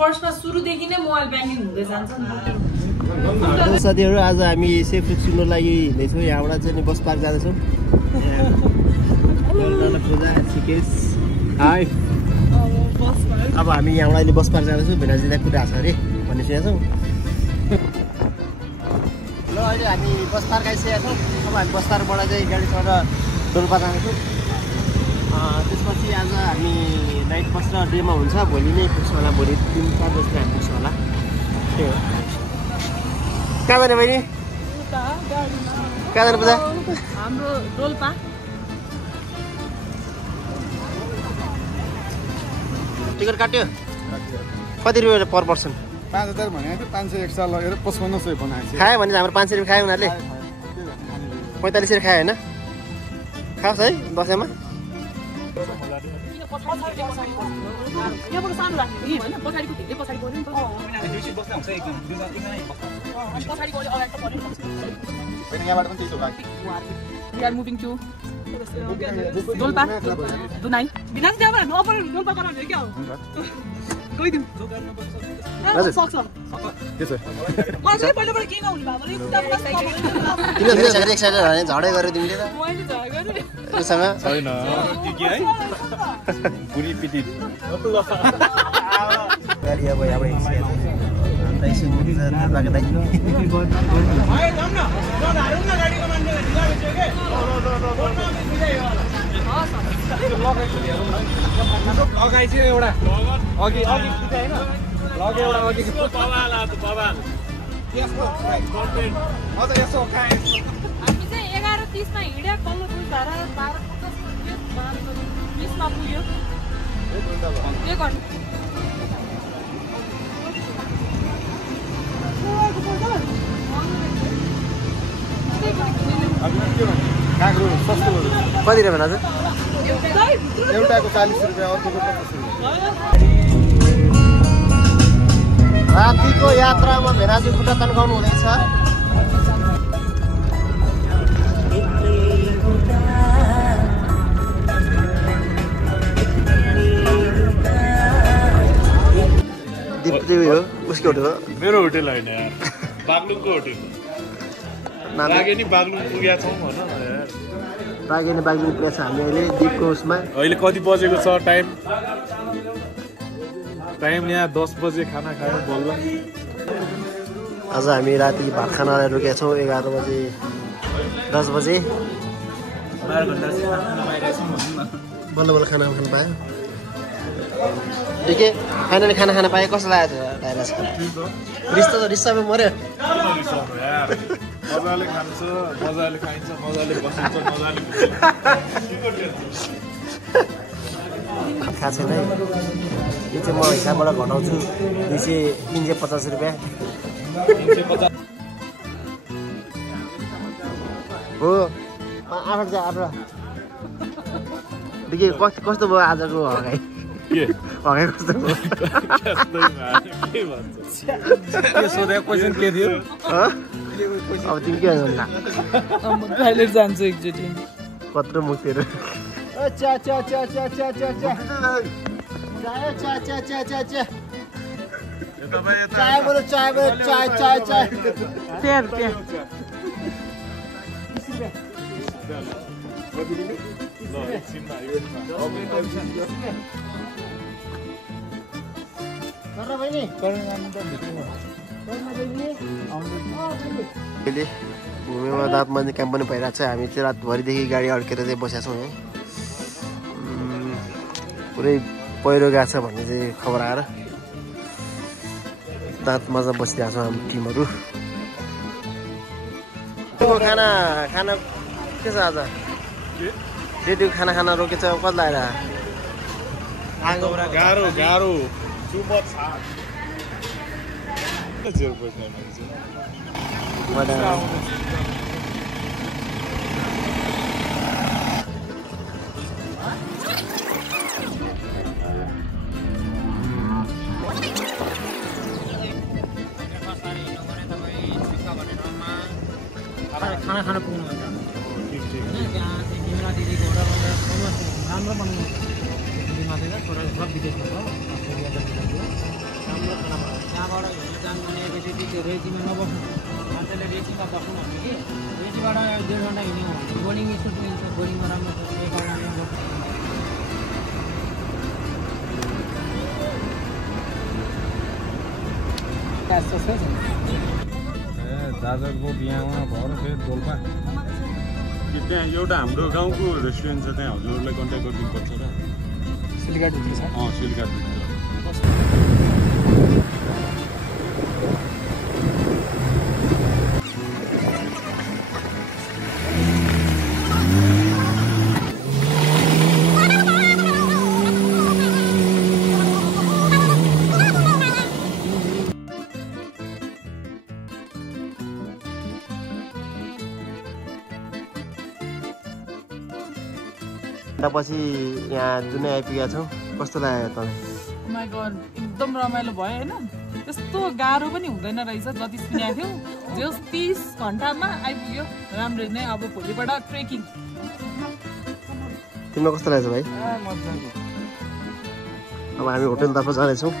फर्स्टमा सुरुदेखि नै मोबाइल ब्याङ्किङ हुँदै जान्छ नि साथीहरू आज हामी सेफ सुन्नु लागि हिँड्दैछौँ यहाँबाट चाहिँ बस पार्क जाँदैछौँ हाई अब हामी यहाँबाट अहिले बस पार्क जाँदैछौँ भेनाजी दाइ कुरा छ अरे भन्ने सुनेको छौँ ल अहिले हामी बस पार्क आइसकेका छौँ अब हामी बस पार्कबाट चाहिँ गाडी चढेर डोल्पा जाँदैछौँ त्यसपछि आज हामी नाइट बस र डेमा हुन्छ भोलि नै पुग्छ होला भोलि 3-4 बजी हामी पुग्छ होला त्यही हो कहाँ जाने बहिनी कहाँ जानु पूजा हाम्रो डोल्पा टिकट काट्यो कति रुपियाँ पर पर्सन 5000 भनेको 500 एक्स्ट्रा लगेर 5500 बनाएको खायो भने हाम्रो 500 रुपियाँ खायो उनीहरूले 45 रुपियाँ खायो होइन खाओस् है दसैँमा यहाँबाट सानो राख्ने नि होइन पछाडिको भित्रै पछाडि पर्यो नि त देउसी बस्दा हुन्छ एकदम एकदमै अनि पछाडिको अगाडि त पर्यो नि यहाँबाट पनि त्यस्तो लाग्छ we are moving to Dolpa Dunai बिनास त्यहाँबाट नपर डोल्पा गराउने क्या हो गइदिउँ हजुर सक्छ के छ अझै पहिलोबाट के नहुने भए भने किन धेरै एक्साइटेड भने झडै गर्यो तिमीले त मैले झगडा गरेँ त्योसँग छैन के है बुढी पिटी गाडी अब एकछिन बाटो दाइ लगाइ चाहिँ एउटा अघि अघि होइन लगे एउटा अघि बवाल त्यसको अझ यसो खाए हामी चाहिँ 11:30 मा हिँड्या कल्लो पुल धारा 12:20 मा पुग्यो के गर्नु काँक्रो सस्तो कति रुपियाँ हजुर एउटाको 40 रुपियाँ अर्कोको 50 रुपियाँ रातिको यात्रामा भेनाजु खुट्टा तन्काउनु हुँदैछ दिप्ती हो उसको होटल हो मेरो होटल होइन यार बागलुङको होटल लागे नि बागलुङ पुगेका छौँ भन न यार बागेन बागलुङ पुगेको छ हामी अहिले दिपको उसमा अहिले कति बजेको छ टाइम यहाँ 10 बजे खाना खायो बल्ल आज हामी राति भात खानालाई रोकेका छौँ 11 बजे 10 बजे 12 घण्टा बल्ल बल्ल खाना खान पायो के फाइनली खाना खान पाएँ कस्तो लाग्यो भाइरस रिस्तामा मऱ्यो मजाले खान्छ मजाले खाइन्छ मजाले बसिन्छ मजाले थाहा छैन है यो चाहिँ म हिसाबबाट घटाउँछु 350 रुपियाँ हो 8 कस्तो भयो आजको हगाई हगाई कस्तो भयो के सोधेको क्वेसन के थियो अब तिमी के गर्नु टोयलेट जान्छु एकचोटि कत्रो मुक्तिहरू चा चा चा चा चा चा चा चा चा चा चा चा चाय बोलो चाय प्यार अहिले घुमेमा दाँत मान्ने काम पनि भइरहेको छ हामी चाहिँ रातभरिदेखि गाडी अड्केर चाहिँ बसेका छौँ है पुरै पहिरो गएको छ भन्ने चाहिँ खबर आएर दाँत माझ बसिरहेको छौँ हाम्रो टिमहरू खाना के छ आज डेटी खाना रोकेछ कति लागेर गाह्रो खाना पुग्नु हुन्छ त्यहाँ तिमीलाई दिदीको राम्रो बनाउनु दिदीमा छोरा विदेशमा छ यहाँबाट हिँड्न जानु भनेपछि त्यो रेजीमा नबस्नु मान्छेले रेजीमा बस्नु भने कि रेजीबाट 1.5 घन्टा हिँड्यो भने बोर्डिङ स्कुल मिल्छ बोर्डिङमा राम्रो छ दादरको बिहामा भएर फेरि दोलपा त्यहाँ एउटा हाम्रो गाउँको रेस्टुरेन्ट छ त्यहाँ हजुरहरूलाई कन्ट्याक्ट गरिदिनुपर्छ र सिलिकाट भित्र छ सिलिकाट पछि यहाँ जुनै आइपुगेका छौँ कस्तो लाग्यो तपाईँ माई गड एकदम रमाइलो भयो होइन त्यस्तो गाह्रो पनि हुँदैन रहेछ जति सुनेको थियौँ जस 30 घन्टामा आइपुग्यो राम्रो नै अब भोलिबाट ट्रेकिङ तिमीलाई कस्तो लाग्छ भाइ अब हामी होटेलतर्फ जाँदैछौँ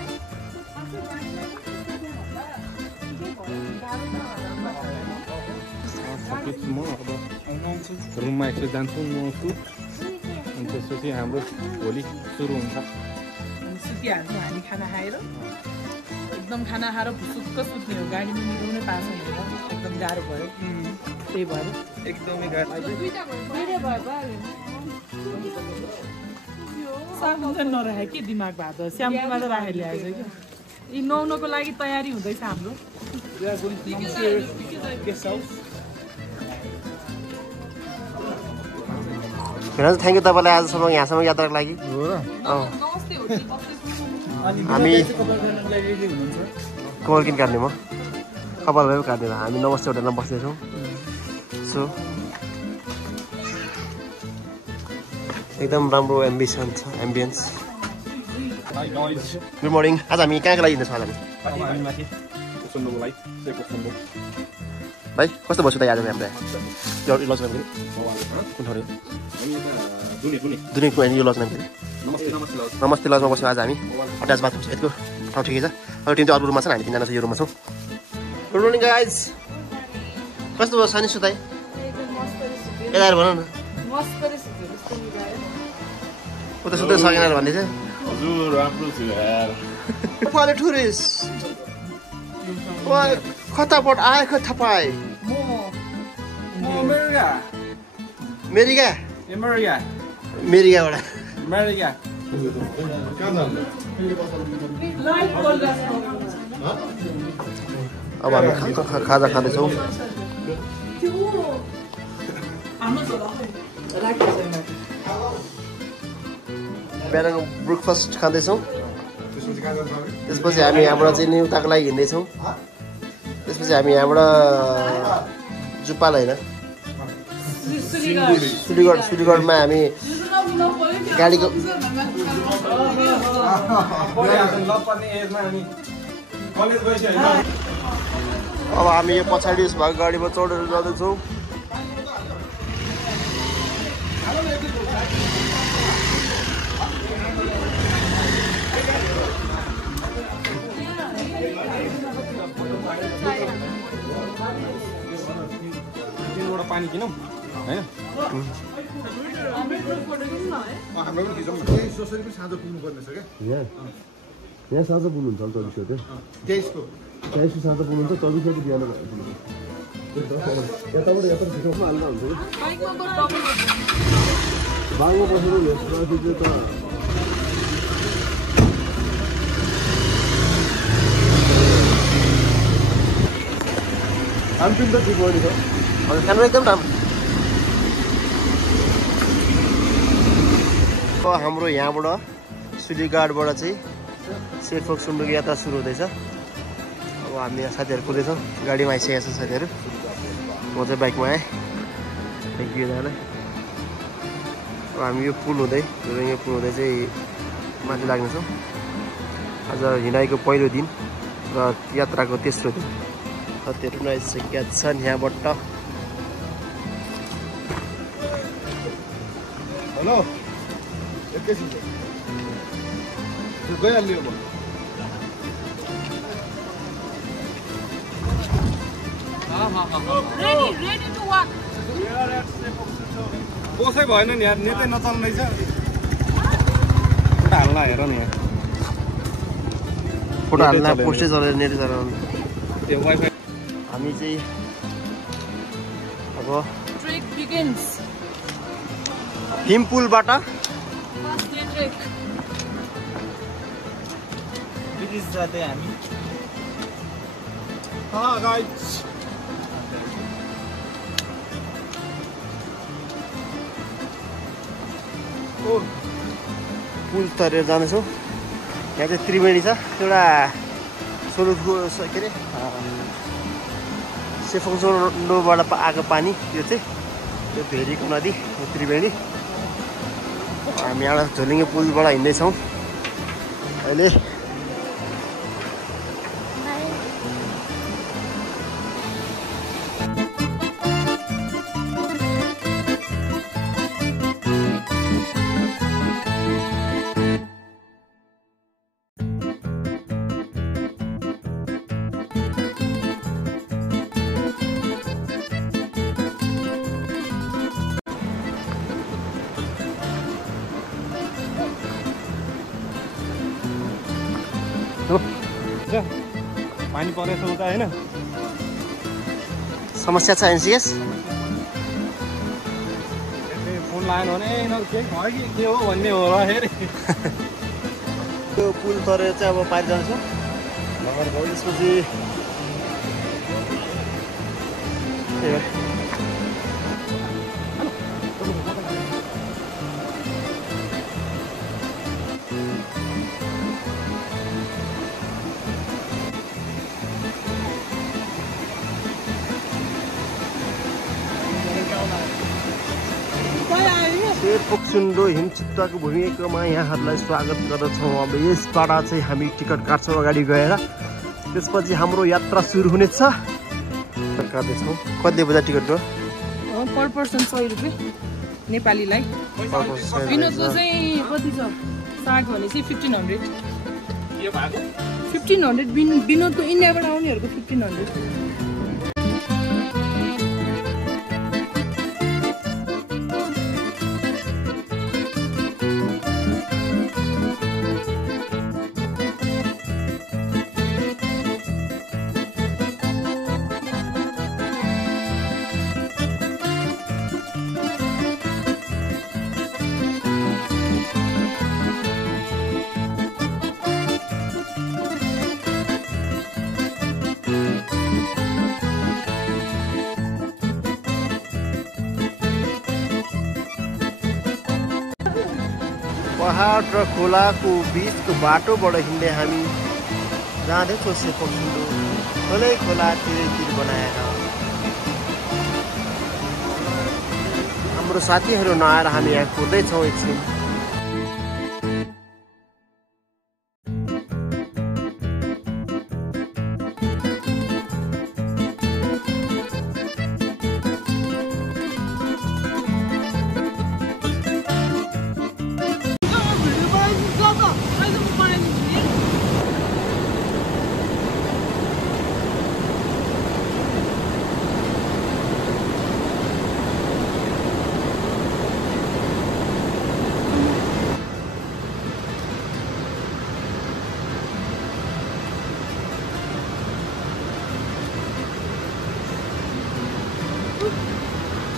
रुममा एकछिन जान्छु नुहाउँछु अनि त्यसपछि हाम्रो भोलि सुरु हुन्छ सुतिहाल्छौँ हामी खाना खाएर एकदम खाना खाएर भुसुक्क सुत्ने हो गाडीमा मिलाउनै पाएको छैन एकदम गाह्रो भयो त्यही भएर एकदमै गाह्रो साबुन चाहिँ नराखे कि दिमाग भएको स्याम्पूमा त राखेर ल्याएछ कि यी नुहाउनको लागि तयारी हुँदैछ हाम्रो थ्याङ्क यू तपाईँलाई आजसम्म यहाँसम्म यात्राको लागि हामी कपाल किन काट्ने म कपाल भयो काट्ने हामी नमस्ते होटेलमा बस्दैछौँ सो एकदम राम्रो एम्बियन्स गुड मर्निङ आज हामी कहाँको लागि हिँड्दैछौँ हामी भाइ कस्तो बस्छु त आज हाम्रो लज नाम कुन ठाउँ दुनिको यो लज नाम नमस्ते लजमा बस्छौँ आज हामी अट्याच बाथरुम छ यतिको ठाउँ ठिकै छ अब टिम चाहिँ अर्को रुममा छ हामी 3 जना छ यो रुममा छौँ गुड मर्निङ गाइज कस्तो भयो सानी सुताइ यता भन न उता सुत्दै सकेन भन्ने चाहिँ हजुर राम्रो थियो यार फर टुरिस्ट कताबाट आएको तपाईँ मेरिगाबाट अब हामी खाजा खाँदैछौँ बिहानको ब्रेकफास्ट खाँदैछौँ त्यसपछि हामी यहाँबाट चाहिँ उताको लागि हिँड्दैछौँ त्यसपछि हामी यहाँबाट जुपाल होइन सुलीगढमा हामी गाडीको अब हामी यो पछाडि उस भएको गाडीमा चढेर जाँदैछौँ पानी किनौँ होइन हाम्रो पनि खिचौँ सोसरी पनि साँझ पुग्नु पर्ने छ क्या यहाँ साँझ पुग्नुहुन्छ 24 त्यो 23 साँझ पुग्नुहुन्छ 24 बिहान यताबाट यता छिटोमा हाल्नु हुन्छ बाङमा बसेर ट्राफिक त अन्तिम त ठिक भयो नि त हजुर खानु एकदम राम्रो हाम्रो यहाँबाट सुलीगढबाट चाहिँ सेरफोक सुन्दुक यात्रा सुरु हुँदैछ अब हामी यहाँ साथीहरू कुदैछौँ गाडीमा आइसकेका छौँ साथीहरू म चाहिँ बाइकमा आएँ थ्याङ्क यू दादा अब हामी यो पुल हुँदै चाहिँ माथि लाग्नेछौँ आज हिँडाइको पहिलो दिन र यात्राको तेस्रो दिन साथीहरू पनि आइसकेका छन् यहाँबाट हेलो एकैछिन गइहाल्ने हो म Ready to walk. बसै भएन नि यार नेटै नचल्दैछ फोटो हाल्न हेर नि यहाँ फोटो हाल्न पोस्टै चलेर नेटै चलाउनु त्यो वाइफाई हामी चाहिँ अब Trek begins. हिमपुलबाट First day trek. British जाँदै हामी गाइस पुल तरेर जाँदैछौँ यहाँ चाहिँ त्रिवेणी छ एउटा सोलुखु के अरे सेफोङसोलोबाट आएको पानी यो चाहिँ त्यो भेरीको नदी यो त्रिवेणी हामी यहाँ झोलिङ्गे पुलबाट हिँड्दैछौँ अहिले पानी परेछ उता हैन समस्या छ एनसीएस फोन लगाएन भने केही भयो कि के हो भन्ने हो र फेरि त्यो पुल तरेर चाहिँ अब पारि जान्छौँ त्यसपछि पोक्सुन्डो हिमचित्तको भूमिकामा यहाँहरूलाई स्वागत गर्दछौँ। अब यसबाट चाहिँ हामी टिकट काट्छौँ अगाडि गएर त्यसपछि हाम्रो यात्रा सुरु हुनेछ। काट्दैछौँ कति बजा टिकट हो Per person 100 रुपियाँ नेपालीलाई विनोदको चाहिँ कति छ साग भने चाहिँ 1500 1500 विनोदको इन्डियाबाट आउनेहरूको 1500 पहाड र खोलाको बिचको बाटोबाट हिँड्दै हामी जाँदैछौँ सेफोक्सुन्डो खोलै खोला तिर बनाएर। हाम्रो साथीहरू नआएर हामी यहाँ कुर्दैछौँ एकछिन।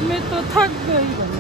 मैं तो थक गई हूँ।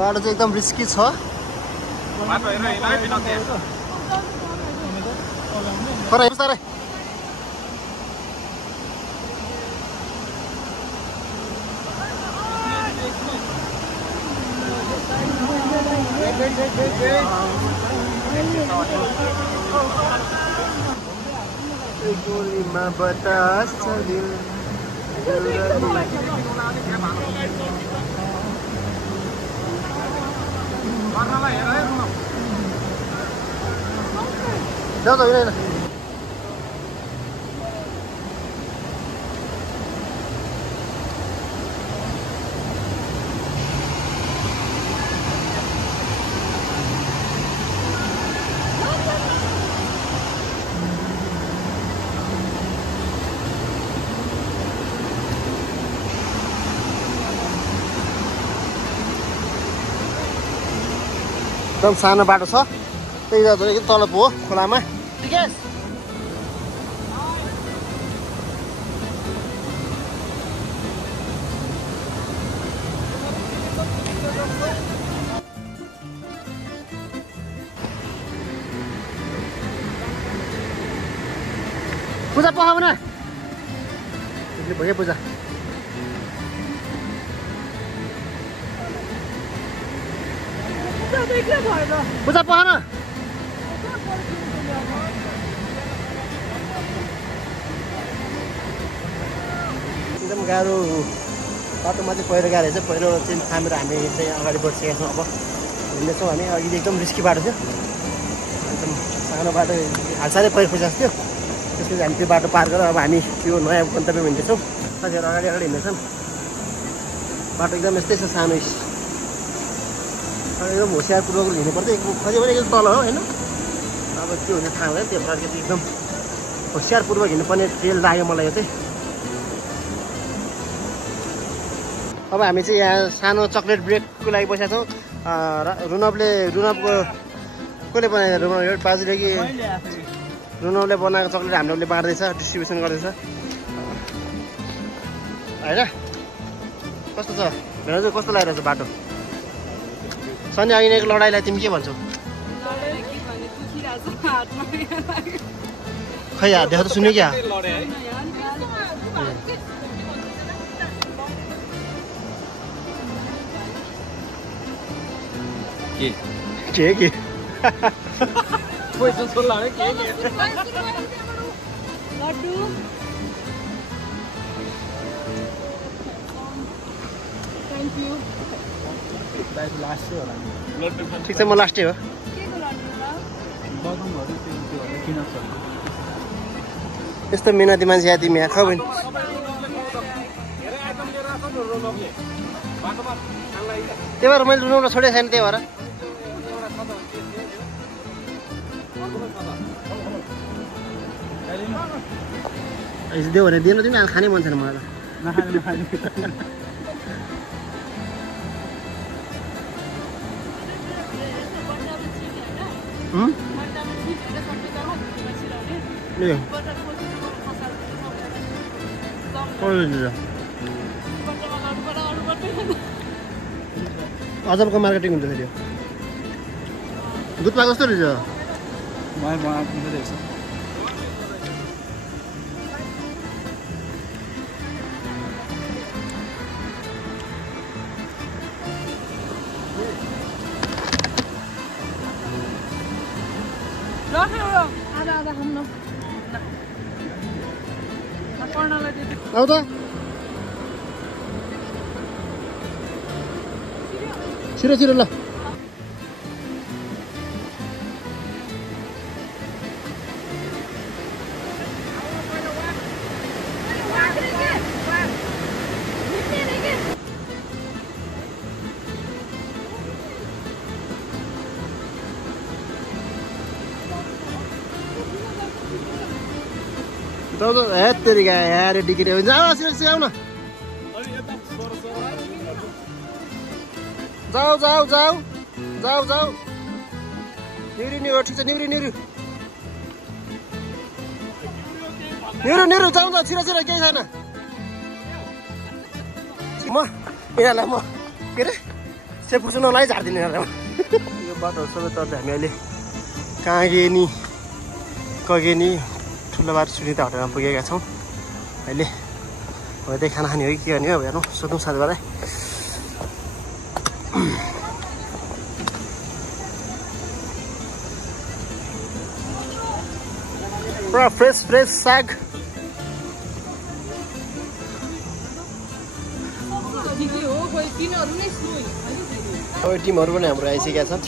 बाटो चाहिँ एकदम रिस्की छ पर बिस्तारै गोलीमा बतास चल्यो जाऊ त होइन एकदम सानो बाटो छ त्यही एकदम तल हो खोलामा टिकेस पूजा पखाउ न भयो पूजा पूजा पखान एकदम गाह्रो बाटोमा चाहिँ पहिरो गएको रहेछ पहिरो चाहिँ थामेर हामी चाहिँ अगाडि बढिसकेका छौँ अब हिँड्दैछौँ हामी अघि एकदम रिस्की बाटो थियो एकदम सानो बाटो हालसालै पहिरो खुजाएको थियो त्यसपछि हामी त्यो बाटो पार गरेर अब हामी त्यो नयाँ गन्तव्यमा हिँड्दैछौँ साथीहरू अगाडि अगाडि हिँड्दैछन् बाटो एकदम यस्तै छ सानो एकदम होसियारपूर्वक हिँड्नुपर्छ कति पनि एकदम तल हो होइन अब के हुन्छ थाहा हुँदैन त्यो प्रकारले एकदम होसियारपूर्वक हिँड्नुपर्ने ट्रेल लाग्यो मलाई यो चाहिँ अब हामी चाहिँ यहाँ सानो चक्लेट ब्रेकको लागि बसेका छौँ रुनबको कसले बनाएको रुनब बाजुले कि रुनबले बनाएको चक्लेट हामीले बाँड्दैछ डिस्ट्रिब्युसन गर्दैछ होइन कस्तो छ भेडा चाहिँ कस्तो लागिरहेछ बाटो सनी अघिको लडाइँलाई तिमी के भन्छौ खै देखो त सुन्यो क्या के ठिक छ म लास्टै हो यस्तो मेहनती मान्छे या तिमी यहाँ खाऊ भने त्यही भएर मैले रुनाउन छोडेको छैन त्यही भएर देऊ भने दिनु तिमी खाने मन छैन मलाई अजबको मार्केटिङ हुन्छ फेरि दुध पाएको जस्तो रहेछ आऊ त छिरो छिरो ल तेरी गए यार टिकट जाऊ आऊ न जाऊ जाऊ जाऊ जाऊ जाऊ निउरी निउरो ठिक छ निउरी निउरी निउरो निउरो जाऊ न छिरा छिरा केही छैन म यिनीहरूलाई म के अरे सेफुक्सु नलाई झारिदिनु यिनीहरूलाई यो बाटोहरू सबै तर्दै हामी अहिले कागेनी कगेनी ठुलो बाटो सुनिता होटलमा पुगेका छौँ अहिले। अब त्यही खाना खाने हो कि के गर्ने हो अब हेर्नु, सोधौँ साथीभाइलाई। पुरा फ्रेस साग। टिमहरू पनि हाम्रो आइसकेका छन्।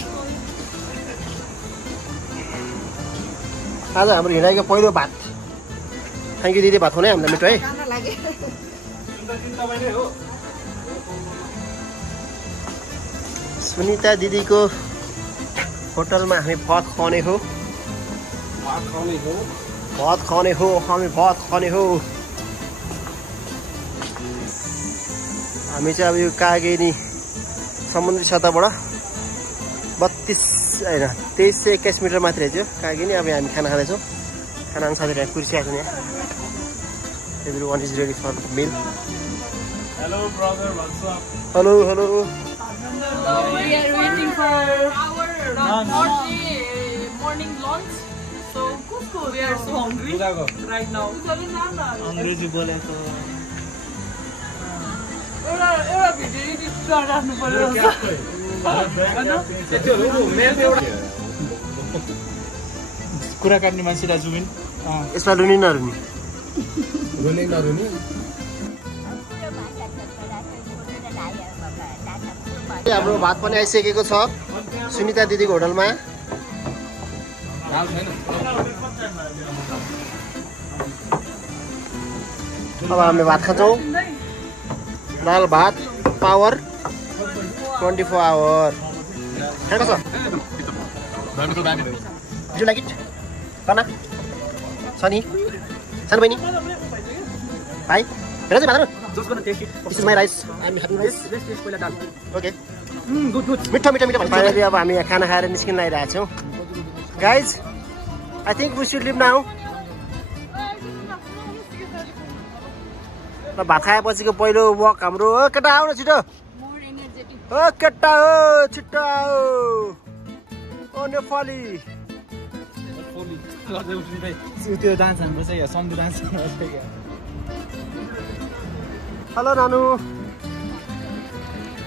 आज हाम्रो हिँडाइको पहिलो भात। थ्याङ्क यू दिदी, भात खुवाउने हामीलाई मिठो है। सुनिता दिदीको होटलमा हामी भात खुवाउने हो। हामी चाहिँ अब यो कागेनी समुद्री सतहबाट 2321 मिटर मात्रै थियो कागेनी। अब हामी खाना खाँदैछौँ। खाना खाने साथीहरू कुर्सी आएको छ यहाँ। Everyone is ready for meal. Hello brother, what's up? Hello. We are waiting for our morning lunch. So we are so hungry right now. अङ्ग्रेजी बोलेको एउटा भिडियो एडिट गरिराख्नु पर्यो। कुरा काट्ने मान्छे राजुबिन यसमा रुनी नरुनी हाम्रो भात पनि आइसकेको छ सुनिता दिदीको होटलमा। अब हामी भात खान्छौँ। दाल भात पावर 24 आवर। खाएको छ? You like it? Kana? Sunny? Sunny Bani? Hi? Just gonna taste it. This is my rice. I'm having rice. Let's taste पहिला दाल. Okay. Good. मिठो फाइनली अब हामी यहाँ खाना खाएर निस्किन लागिरहेको छौँ। Guys, I think we should leave now. ल भात खाएपछिको पहिलो वक हाम्रो। ओ केटा आऊ न छिटो। ओ केटा हो छिटो आऊ। ओ नेपाली त्यो डान्स हाम्रो चाहिँ सन्धु डान्स। हेलो नानु,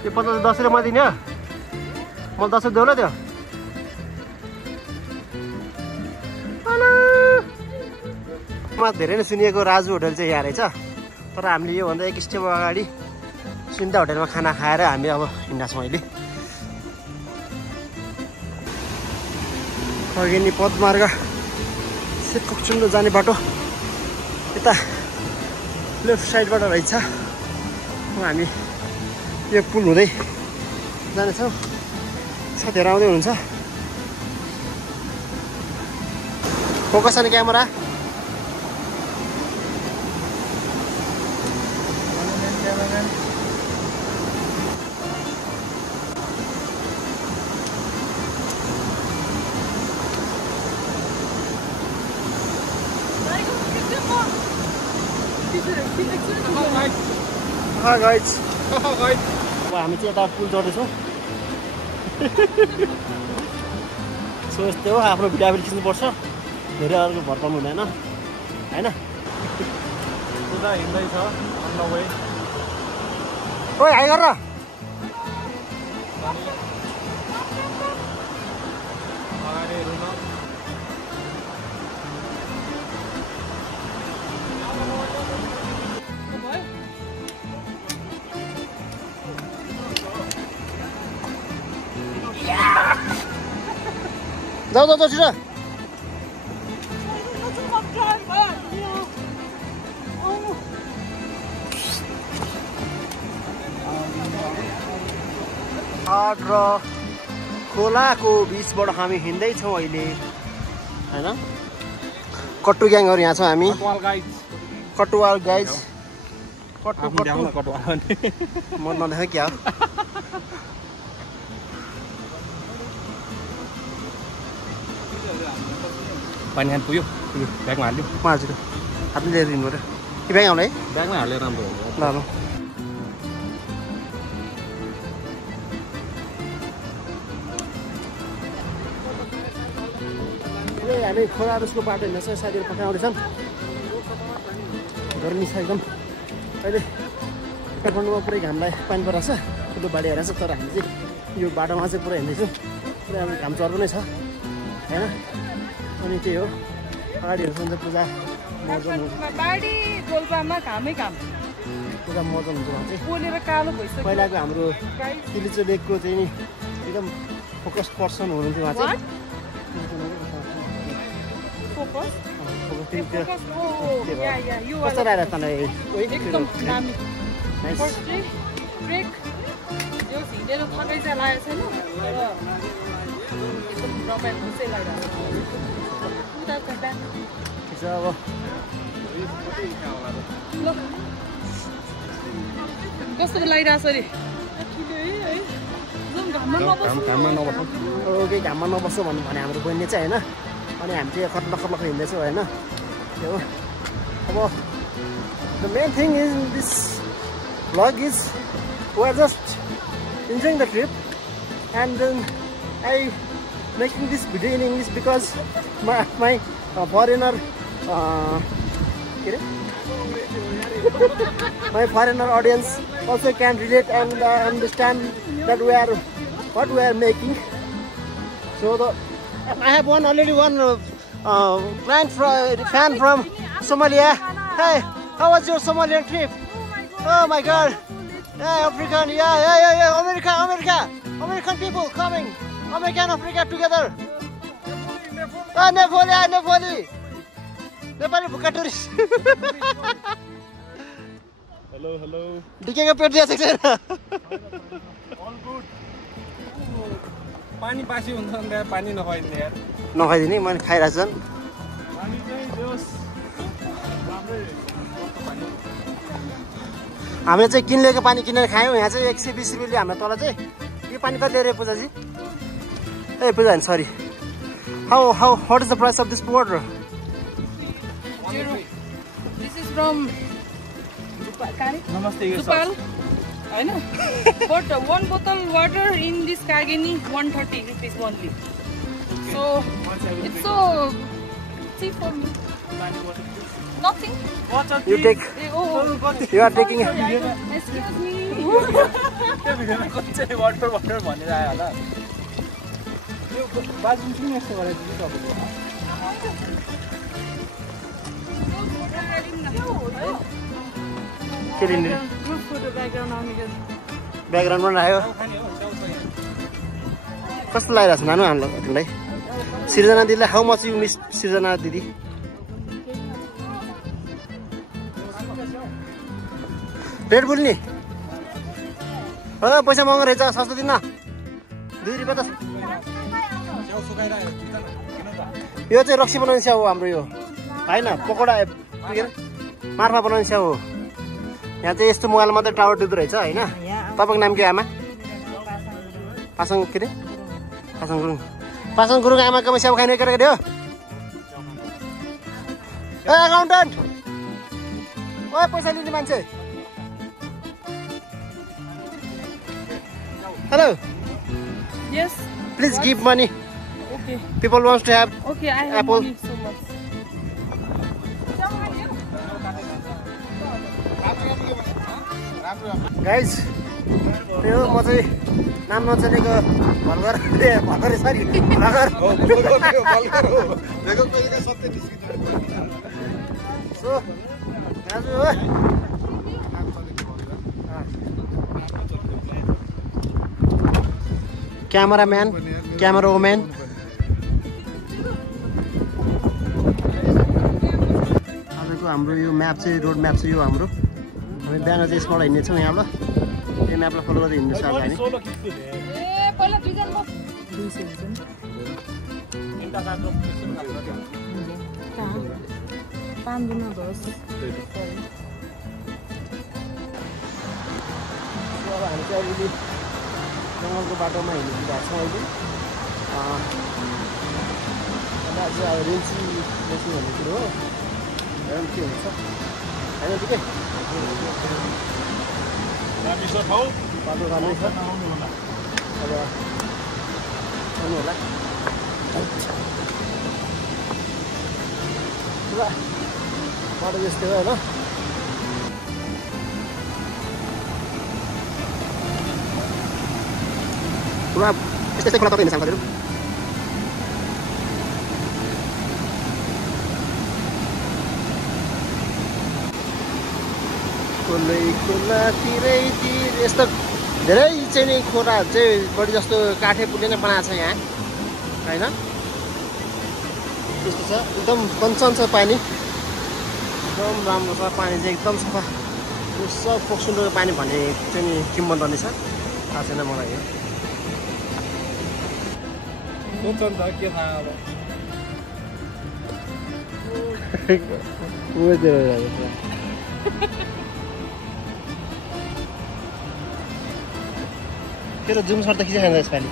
यो 10 रुपियाँ दिने हो? मलाई 10 देऊ ल त्यो। हेलो, म धेरै नै सुनिएको राजु होटल चाहिँ यहाँ रहेछ। तर हामीले योभन्दा एक स्टेप अगाडि सुनिता होटलमा खाना खाएर हामी अब हिँड्दा छौँ अहिले। कागेनी पदमार्ग कोक्चुन्डो जाने बाटो यता लेफ्ट साइडबाट रहेछ। हामी यो पुल हुँदै जानेछौँ। साथीहरू आउँदै हुनुहुन्छ। फोकस छ क्यामेरा। गाइज अब हामी चाहिँ यता पुल चढ्दैछौँ। सो यस्तै हो, आफ्नो भिडियो खिच्नुपर्छ, धेरै अरूको भर पर्नु हुँदैन होइन। पुरा हिँड्दैछ अन द वे। ओइ हाई गर। जाऊ छिटो। हाट र खोलाको बिचबाट हामी हिँड्दैछौँ अहिले होइन। कट्टु ग्याङहरू यहाँ छ हामी। कटुवाल गाइज। कट्टु म नदेखाएँ क्या हो। पानी खान पुग्यो ब्यागमा हाल्यो। हजुर हातले लिएर हिँड्नु पऱ्यो कि ब्याग आउला है? ब्यागमा हालेर राम्रो हो। ल अहिले हामी खोलारुसको बाटो हिँड्दैछौँ साथीहरू पठाउँदैछन् गर्मी छ एकदम अहिले काठमाडौँमा पुरै घामलाई पानी परेको छ ठुलो बाढी आइरहेको छ तर हामी चाहिँ यो बाटोमा चाहिँ पुरा हिँड्दैछौँ पुरै अब घाम चर्को नै छ होइन अनि त्यही हो अगाडिहरू सन्छ पूजा मौजन हुन्छ बाढी गोल्पामा घामै घाम पूजा मौजन हुन्छ वहाँ चाहिँ पोलेर कालो भइसक्यो पहिलाको हाम्रो तिलिचो लेकको चाहिँ नि एकदम फोकस पर्सन हुनुहुन्थ्यो उहाँ चाहिँ कस्तो रहेछ एकदम दामी फर्स्ट चाहिँ ब्रेक यो हिँडेर थकाइ चाहिँ लागेको छैन तर एकदम रमाइलो चाहिँ लागिरहेको छ अब कस्तो लागिरहेको छ अरे घाममा नबस्नु केही घाममा नबस्छ भने हाम्रो बहिनी चाहिँ होइन अनि हामी चाहिँ खट्लख हिँड्दैछौँ होइन त्यो अब the main thing is this vlog is we are just enjoying the trip and then I making this video in English because my foreigner my foreigner audience also can relate and understand that what we are making. So I have already one fan from Somalia. Hey, how was your Somalian trip? Oh my God! Yeah, African, yeah, American people coming, American Africa together. Ah, Nepali. Nepali buka turis. Hello. Dikenga पेट दिया सक्छ All good. पानी पासी हुन्छ नि पानी नखाइदिने यार नखाइदिने मैले खाइरहेको छन् पानी चाहिँ जोस हामीले चाहिँ किनलेको पानी किनेर खायौँ यहाँ चाहिँ 120 रुपियाँले हाम्रो तल चाहिँ यो पानी कति रे पूजाजी ए पूजा sorry what is the price of this water? This is from नमस्ते Supal. I know. But one bottle water in this Kageni 130 rupees only. So it's so cheap for me. Nothing. You take. You are taking. Excuse me. त्यो भिडियोमा कति water भनेर आयो होला यो बाजु किन यस्तो गराइदिनु तपाईको के लिने Group photo background on again. Background बनायो कस्तो लागिरहेको छ नानु हामीलाई सृजना दिदीलाई हाउ मच यु मिस सृजना दिदी रेड बुल नि पैसा महँगो रहेछ सस्तो दिन 2 रुपियाँ त यो चाहिँ रक्सी बनाउने स्याउ हो हाम्रो यो होइन पकौडा मार्फा बनाउने स्याउ हो यहाँ चाहिँ यस्तो मोबाइल मात्रै टावर टिप्दो रहेछ होइन तपाईँको नाम के आमा पासाङ के अरे पासाङ गुरुङ आमाकोमा स्याउ खाने केटाकेटी हो ए एकाउन्टेन्ट ओ पैसा लिने मान्छे hello Yes. Please give money Okay. People wants to have Okay, I have Apple. money so much. Guys त्यो म चाहिँ नाम नचलेको भलगर सरी भलगर सो दाजु हो क्यामेराम्यान क्यामेरा वुमेन आजको हाम्रो यो म्याप चाहिँ रोड म्याप चाहिँ यो हाम्रो हामी बिहान चाहिँ यसबाट हिँड्नेछौँ यहाँबाट यो म्यापलाई फलो गर्दै हिँड्दैछ अब हामी पहिला दुईजना अब हामी चाहिँ अलिअलि जङ्गलको बाटोमा हिँडिरहेको छौँ अहिले अन्त आज अब रेन्सी बस्नु भन्ने कुरो हो हेरौँ के हुन्छ होइन ठिकै बाटो राम्रै छ अब आउनु होला पुरा बाटो जस्तै हो होइन पुरा यस्तै खोला तपाईँ हिँड्छ साथीहरू खोलातिरै यस्तो धेरै चाहिँ नि खोलाहरू चाहिँ बढी जस्तो काठे पुलले नै बनाएको छ यहाँ होइन त्यस्तो छ एकदम कञ्चन छ पानी एकदम राम्रो छ पानी चाहिँ एकदम सफा यो सब फोक्सुन्डोको पानी भन्ने चाहिँ नि किम्बदन्ती छ थाहा छैन मलाई यो तेरो जुम सर्ट त खिचिहाल्छ यसपालि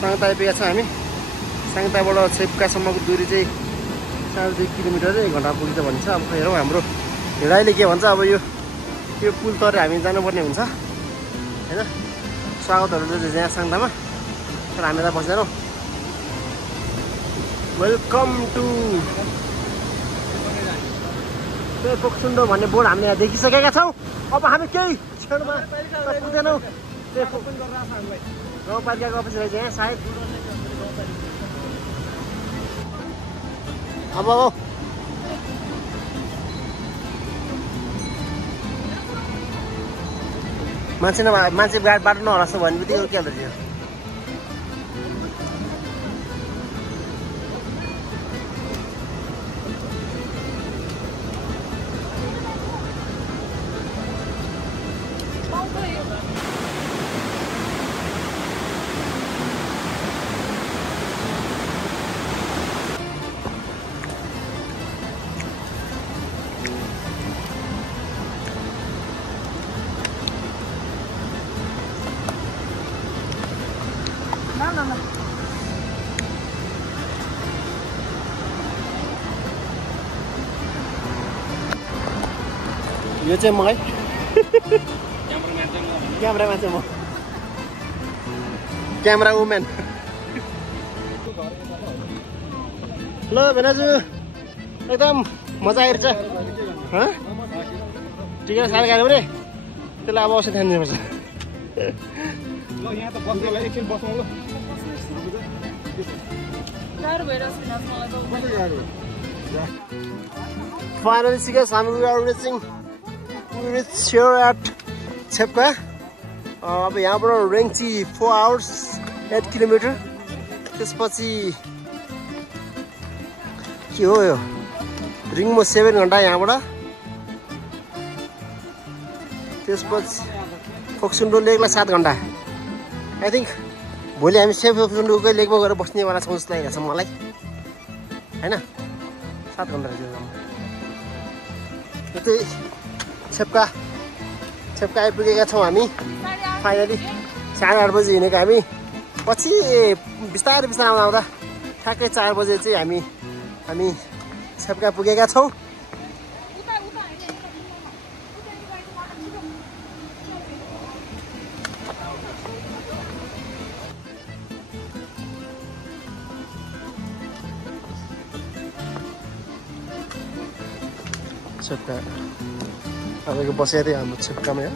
साङ्ता आइपुगेको छ हामी साङ्ताबाट छेप्कासम्मको दूरी चाहिँ 2.5 किलोमिटर 1 घन्टा पुग्छ भन्छ अब हेरौँ हाम्रो हिँडाइले के भन्छ अब यो पुल तरे हामी जानुपर्ने हुन्छ होइन स्वागतहरू चाहिँ यहाँ साङ्तामा तर हामी त बस्दैनौँ वेलकम टु फोक्सुन्डो भन्ने बोर्ड हामीले यहाँ देखिसकेका छौँ अब हामी केही क्षणमा पुग्दैनौँ गाउँपालिकाको अफिस रहेछ यहाँ सायद अब मान्छे बाटो नहरास् भन्ने बित्तिकै के हुँदो रहेछ यो चाहिँ म है क्यामेरामा चाहिँ म क्यामेरा वुमेन ल भेनाजु एकदम मजा आइरहेछ टिका साह्रो गाह्रो भने त्यसलाई अब अवश्य ध्यान दिनुपर्छ Finally, guys, we are reached here at Chepka. अब यहाँबाट रेङ्ची 4 hours 8 किलोमिटर त्यसपछि के हो यो रिङमो 7 घन्टा यहाँबाट त्यसपछि फोक्सुन्डो लेकलाई 7 घन्टा आई थिङ्क भोलि हामी सेफ फोक्सुन्डोकै लेकमा गएर बस्नेवाला छौँ जस्तो लागेको छ मलाई होइन 7 घन्टा यतै छेप्का आइपुगेका छौँ हामी फाइनली 8:30 बजी हिँडेको हामी पछि बिस्तारै आउँदा ठ्याक्कै 4 बजे चाहिँ हामी छेप्का पुगेका छौँ छेप्का तपाईँको बसेर हाम्रो छेप्कामा हो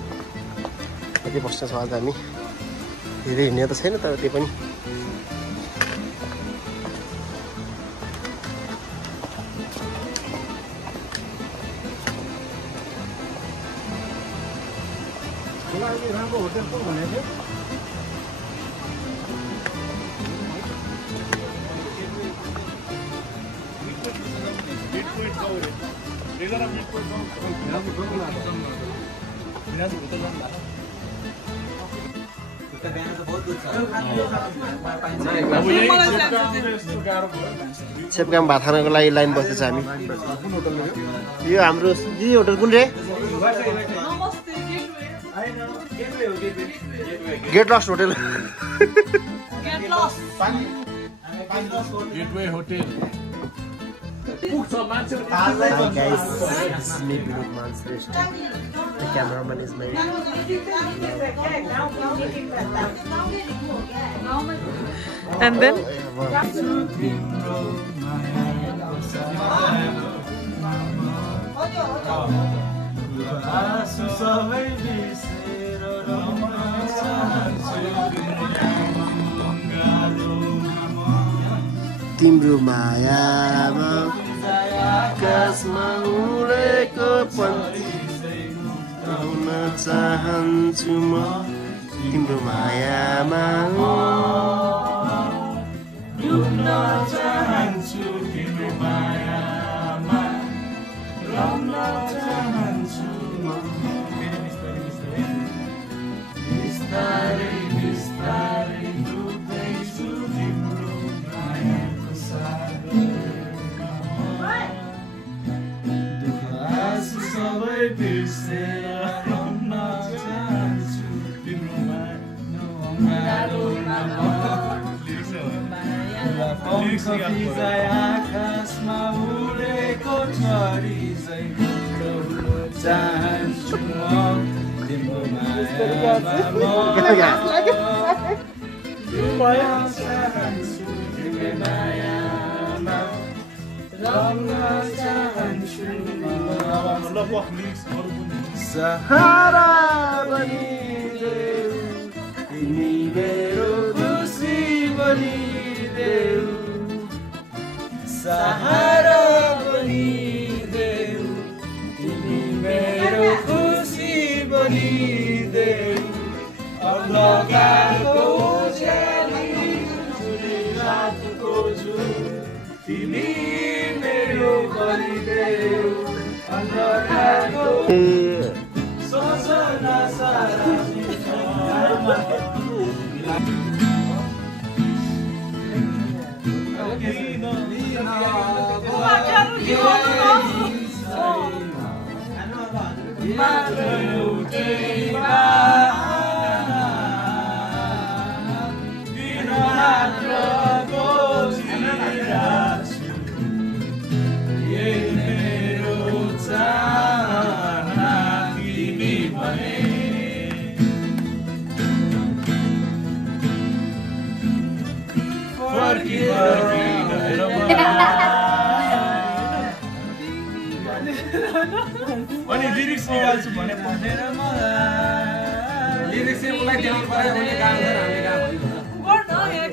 यति बस्छौँ आज हामी धेरै हिँड्ने त छैन तर त्यो पनि राम्रो होटेल को भनेको छेप्कामा भात खानको लागि लाइन बसेछ हामी यो हाम्रो दिदी होटल कुन रे गेट लस्ट hotel gateway hotel Hi guys, this is me, Vinod Mansrest. The cameraman is my and then तिम्रो मायामा आकाशमा उडेको पन्छी आउन चाहन्छु म तिम्रो मायामा डुब्न चाहन्छु तिम्रो मायामा रम्न चाहन्छु बिस्तारै बिस्तारै डुब्दैछु तिम्रो मायाको सागरमा दुःख आँसु सबै बिर्सेर रम्न चाहन्छु तिम्रो पंख फिजाइ आकाशमा उडेको छरी झै चाहन्छु म तिम्रो मायामा चाहन्छु तिम्रो मायामा रम्न चाहन्छु सहारा बनिदेऊ तिमी मेरो खुसी बनिदेऊ सहारा बनिदेऊ तिमी मेरो खुसी बनिदेऊ अन्धकारको उज्यालो रातको जुन तिमी मेरो बनिदेऊ अन्धकारको सोचना सारा अनि लिरिक्स निकाल्छु भने भनेर मलाई लिरिक्स चाहिँ उलाई देखाउनु पर्यो भने गाउँ गरेर हामीले गाउँ गर्न यहाँ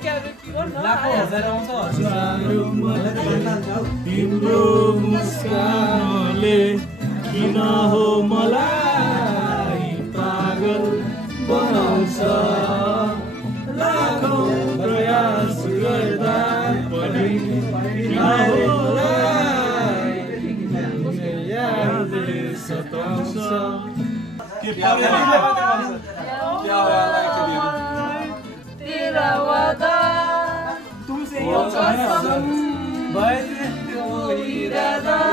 गर्न लाखौं हजार आउँछ तिम्रो मुस्कानले किन हो मलाई पागल बनाउँछ लाखौं प्रयास गर्दा पनि किन सताउँछ तेरा वादा तुमसे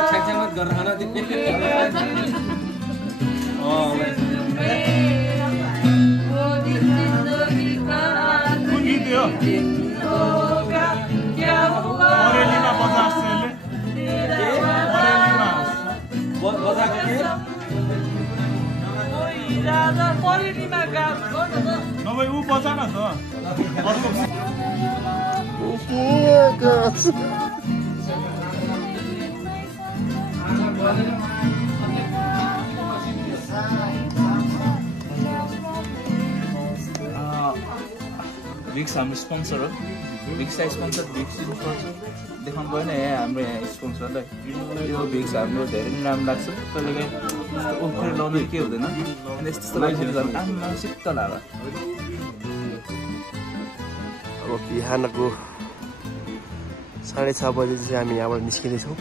छ्याकछ्याक गर्न खाना नभए ऊ बजा न त भिक्स हाम्रो स्पोन्सर हो भिक्स स्पोन्सर भिक्स देखाउनु भएन यहाँ हाम्रो यहाँ स्पोन्सरलाई यो भिक्स हाम्रो धेरै नै राम्रो लाग्छ कहिलेकाहीँ ओखर लाउँदा के हुँदैन अनि यस्तो लाग्छ आमा शीतल हावा अब बिहानको 6:30 बजे चाहिँ हामी यहाँबाट निस्किँदैछौँ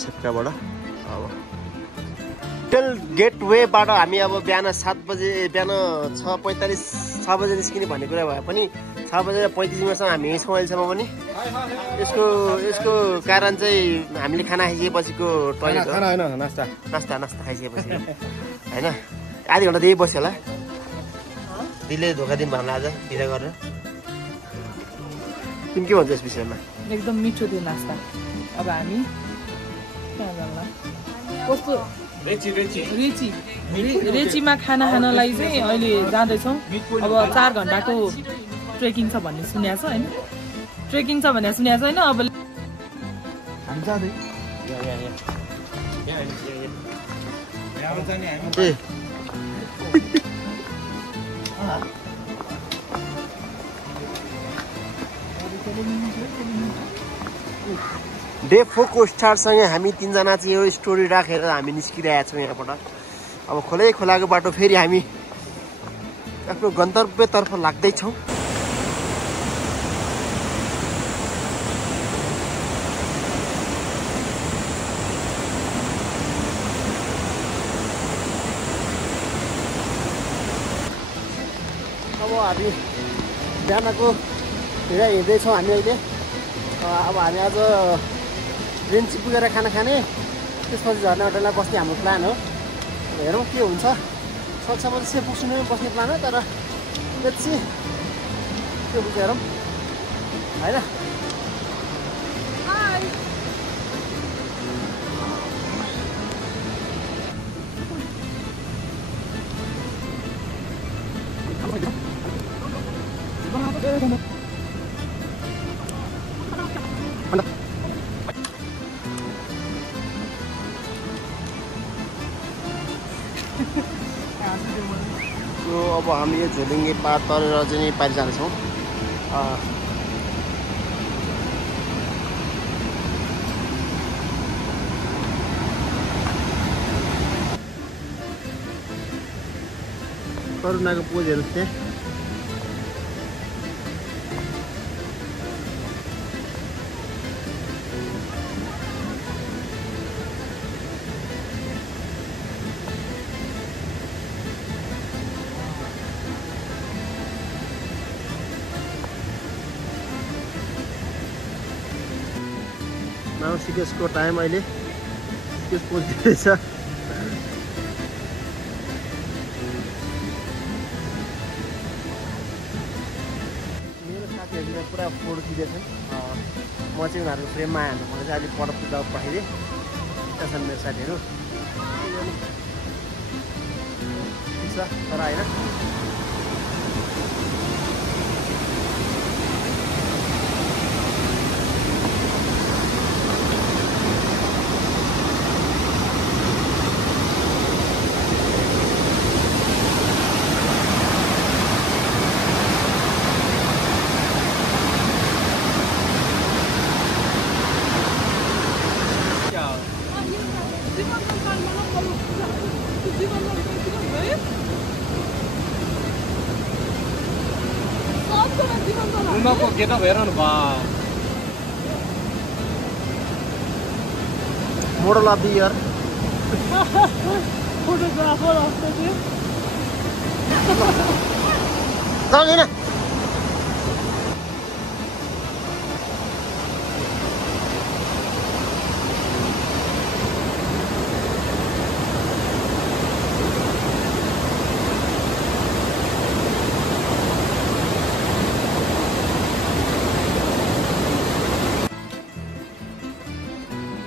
छेप्काबाट। अब टेल गेटवेबाट हामी अब बिहान 7 बजे बिहान 6:45 बजे निस्किने भन्ने कुरा भए पनि 6:35 मिनटसम्म हामी यहीँ छौँ अहिलेसम्म पनि। यसको कारण चाहिँ हामीले खाना खाइसकेपछिको टोइलेट नास्ता खाइसकेपछि होइन आधी घन्टा त्यही बस्यो होला। दिदीले धोका दिनु भन्नु आज ढिलो गरेर। तिमी के भन्छ यस विषयमा? एकदम मिठो थियो नास्ता। अब हामी कस्तो रेचीमा खाना खानलाई चाहिँ अहिले जाँदैछौँ। अब 4 घन्टाको ट्रेकिङ छ भन्ने सुनेको छ होइन? ट्रेकिङ छ भन्ने सुनेको छ होइन? अब हामी जाँदै डे 4 को स्टार्टसँगै हामी तीनजना चाहिँ यो स्टोरी राखेर हामी निस्किरहेका छौँ यहाँबाट। अब खोलाको बाटो फेरि हामी आफ्नो गन्तव्यतर्फ लाग्दैछौँ। अब हामी बिहानको हिँड्दैछौँ हामी अहिले। अब हामी आज रेन्ची पुगेर खाना खाने, त्यसपछि झर्ना होटलमा बस्ने हाम्रो प्लान हो। हेरौँ के हुन्छ। सक्छमा चाहिँ सेफ पुग्छौँ बस्ने प्लान हो, तर लेट्स सी के हुन्छ हेरौँ होइन। अब हामी यो झोलुङ्गे पार तरेर चाहिँ नेपाली जाँदैछौँ। करुणाको पोजहरू थिए। नाउ सिकेसको टाइम अहिले सिकेस पोजिरहेछ। मेरो साथीहरूले पुरा फोटो खिचेछन्। म चाहिँ उनीहरूको फ्रेममा हाल्नु मलाई चाहिँ अलिक पटक पठाइदिएँ। त्यहाँ छन् मेरो साथीहरू। ठिक छ तर होइन उनको गेटअप हेर न बा model of the year photographer अस्ते जाउँदैन।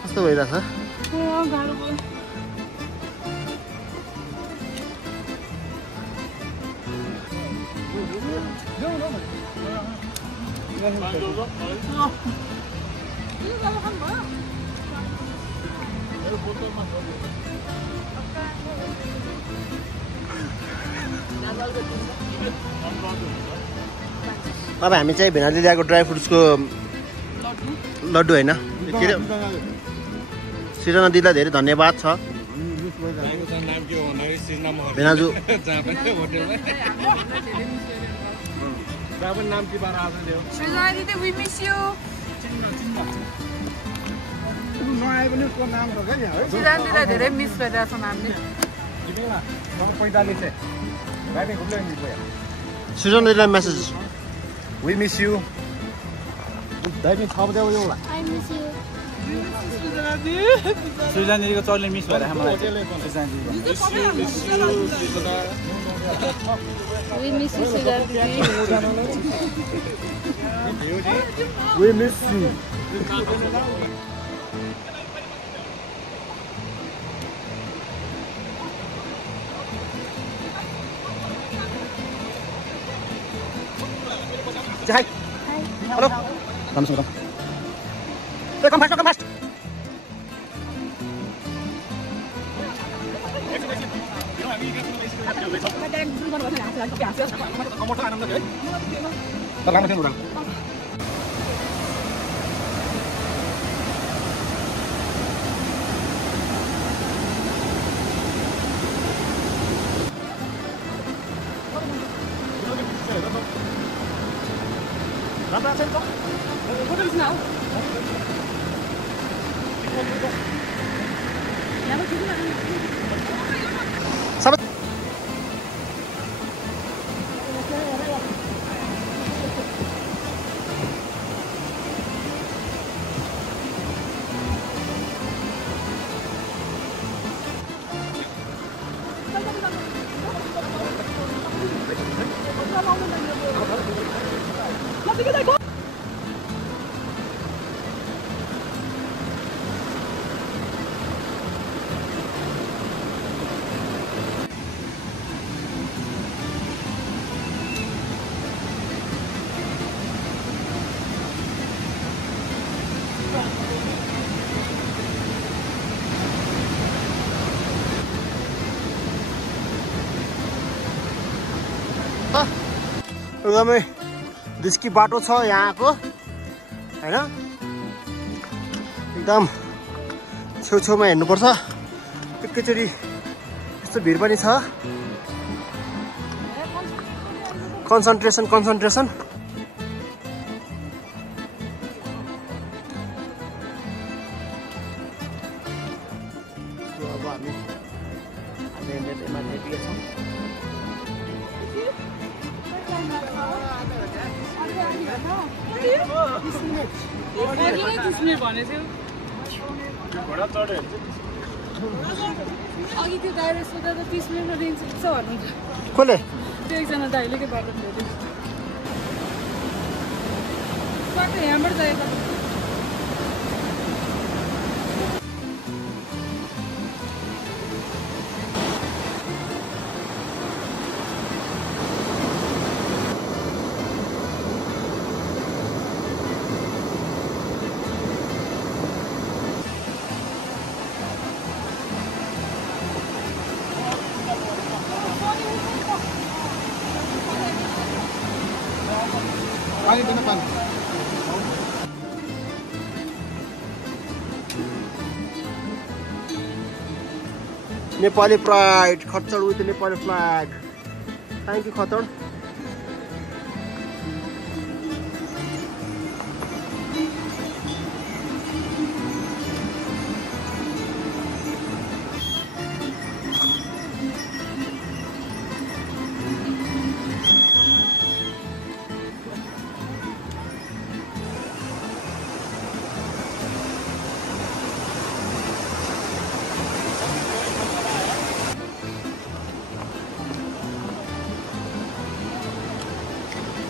कस्तो भइरहेछ? अब हामी चाहिँ भेनाले ल्याएको ड्राई फ्रुट्सको लड्डु होइन के अरे सृजना दिदीलाई धेरै धन्यवाद छ। भेनाजु धेरै मिस गरिरहेछौँ हामीले। सृजना दिदीलाई message We miss you. Sujan दिदीको चौले मिस भएर मलाई We miss you. Hi. Hello. Come fast. एकदमै रिस्की बाटो छ यहाँको हैन एकदम छेउछेउमा हेर्नुपर्छ एकैचोटि यस्तो भिड पनि छ कन्सन्ट्रेसन अब हामी छौँ अघि त्यो दाइले सोध्दा त 30 मिनटमा दिन्छ भन्नुहुन्छ कसले त्यो एकजना दाइले के बाटो भेट्यो बाटो यहाँबाट जाएको नेपाली प्राइड खच्चड with Nepali flag thank you खच्चड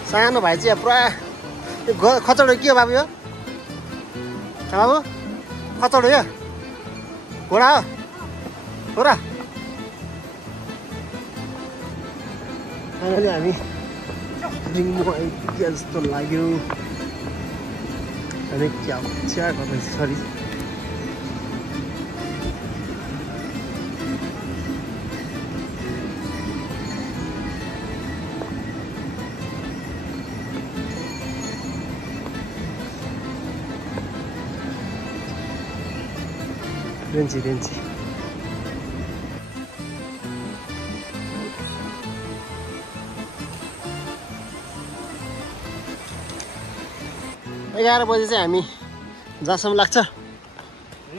सानो भाइ चाहिँ पुरा खच्चड के हो बाबु यो बाबु खच्चड हो यो घोडा हो र फाइनली हामी रिङमा आइपुग्यो जस्तो लाग्यो हामी क्या गर्दैछ सरी रेन्ची 11 बजे चाहिँ हामी जहाँसम्म लाग्छ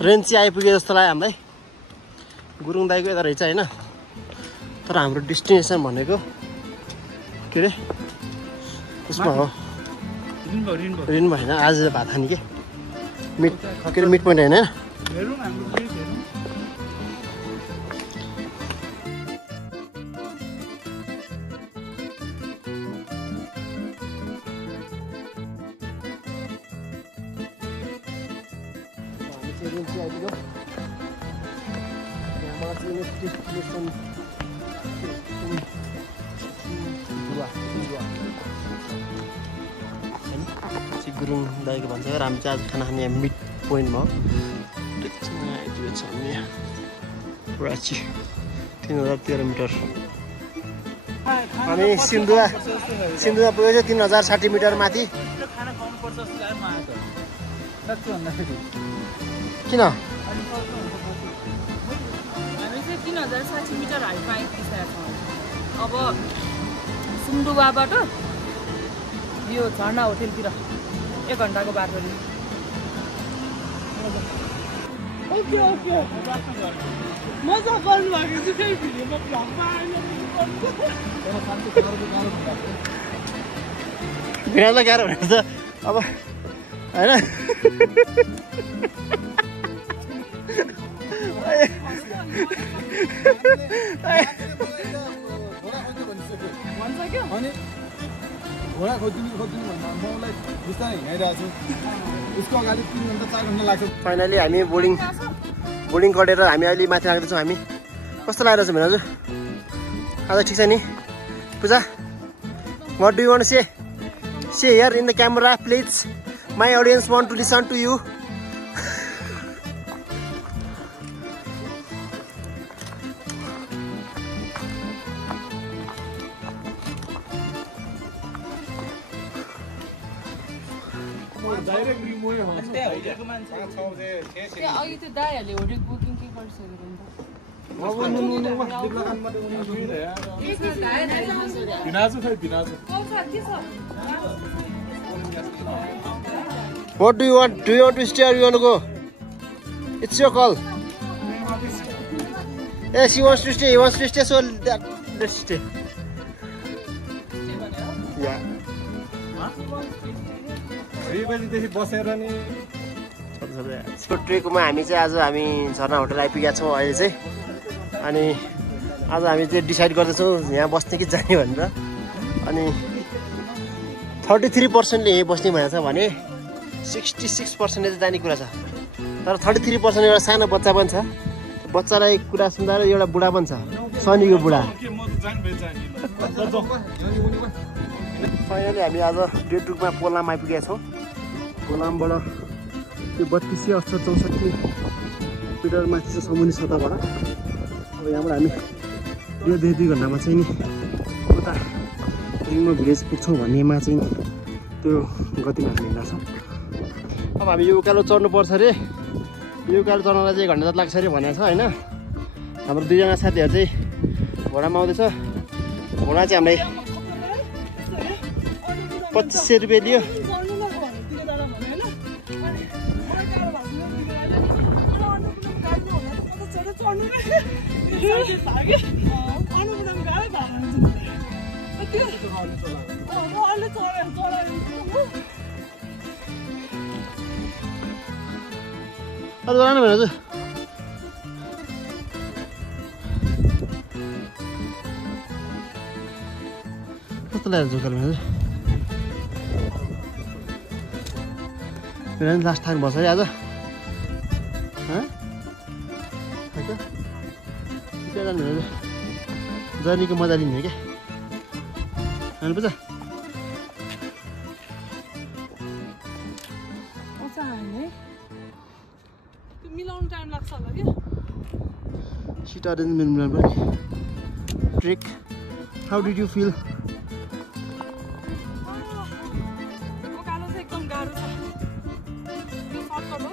रेन्ची आइपुगे जस्तो लाग्यो हामीलाई गुरुङ दाइको यता रहेछ हैन तर हाम्रो डेस्टिनेसन भनेको के रे उसमा हो रिन्बो हैन आज भाथानी के मिड पोइन्ट हैन गुरुङ दाइको भन्छ हामी चाहिँ आज खाना खाने मिड पोइन्टमा हो प्राची 3013 मिटर अनि सिन्धुवा पुगेछ 3060 मिटर माथि खाना खानुपर्छ जस्तो लाग्यो मलाई त साच्चै भन्दाखेरि किन हामी चाहिँ 3060 मिटर हाइटमा आइपुगिसकेका छौँ अब सिन्धुवाबाट यो झरना होटेलतिर 1 घण्टाको बाटो नि ओके मजा गर्नु भएको चाहिँ फेरि भिडियोमा भ्लगमा बिरालो गाह्रो भनेको त अब हैन अनि घोडा खोजिदिनु भन्दा म उसलाई बिस्तारै हिँडाइरहेको छु उसको अगाडि 3 घण्टा 4 घण्टा लाग्छ फाइनली हामी बोर्डिङ गरेर हामी अहिले माथि लाग्दैछौँ हामी कस्तो लागिरहेछ भने हजुर आज ठिक छ नि पूजा what do you want to say here in the camera please my audience want to listen to you direct रिमोभै हुन्छ हइडेको मान्छे अघि त्यो दाइहरूले होटेल बुकिङ के गरिसकेको नि what do you want to stay or you want to go it's your call yes he wants to stay so let's stay yeah बसेर नि ट्रेकमा हामी चाहिँ आज हामी झरना होटल आइपुगेका छौँ अहिले चाहिँ अनि आज हामी चाहिँ डिसाइड गर्दैछौँ यहाँ बस्ने कि जाने भनेर अनि 33%ले यहीँ बस्ने भनेको छ भने 66%ले चाहिँ जाने कुरा छ तर 33% एउटा सानो बच्चा पनि छ बच्चालाई कुरा सुन्दा एउटा बुढा पनि छ शनिको बुढा फाइनली हामी आज डे टुरमा पोलाम आइपुगेका छौँ पोलामबाट त्यो 3264 मिटर माथि छ समुद्री सतहबाट अब यहाँबाट हामी 2 घन्टामा चाहिँ नि उता रिङमा भिलेज पुग्छौँ भन्नेमा चाहिँ त्यो गतिमा हामी हिँड्छौँ अब हामी यो उकालो चढ्नुपर्छ अरे यो उकालो चढ्नलाई चाहिँ 1 घन्टा जति लाग्छ अरे भनेको छ होइन हाम्रो 2 जना साथीहरू चाहिँ घोडामा आउँदैछ घोडा चाहिँ हामीलाई 2500 रुपियाँ लियो अरू गराउनु भने हजुर कस्तो लाग्यो झोकाले भने मेरो पनि लास्ट टाइम बस्छ है आज जर्नीको मजा लिने क्या होइन बुझ मिलाउनु टाइम लाग्छ होला कि सिट अरेन्जमेन्ट मिलाउनु पर्ने trek how did you feel उकालो चाहिँ एकदम गाह्रो छ यो सर्टकट हो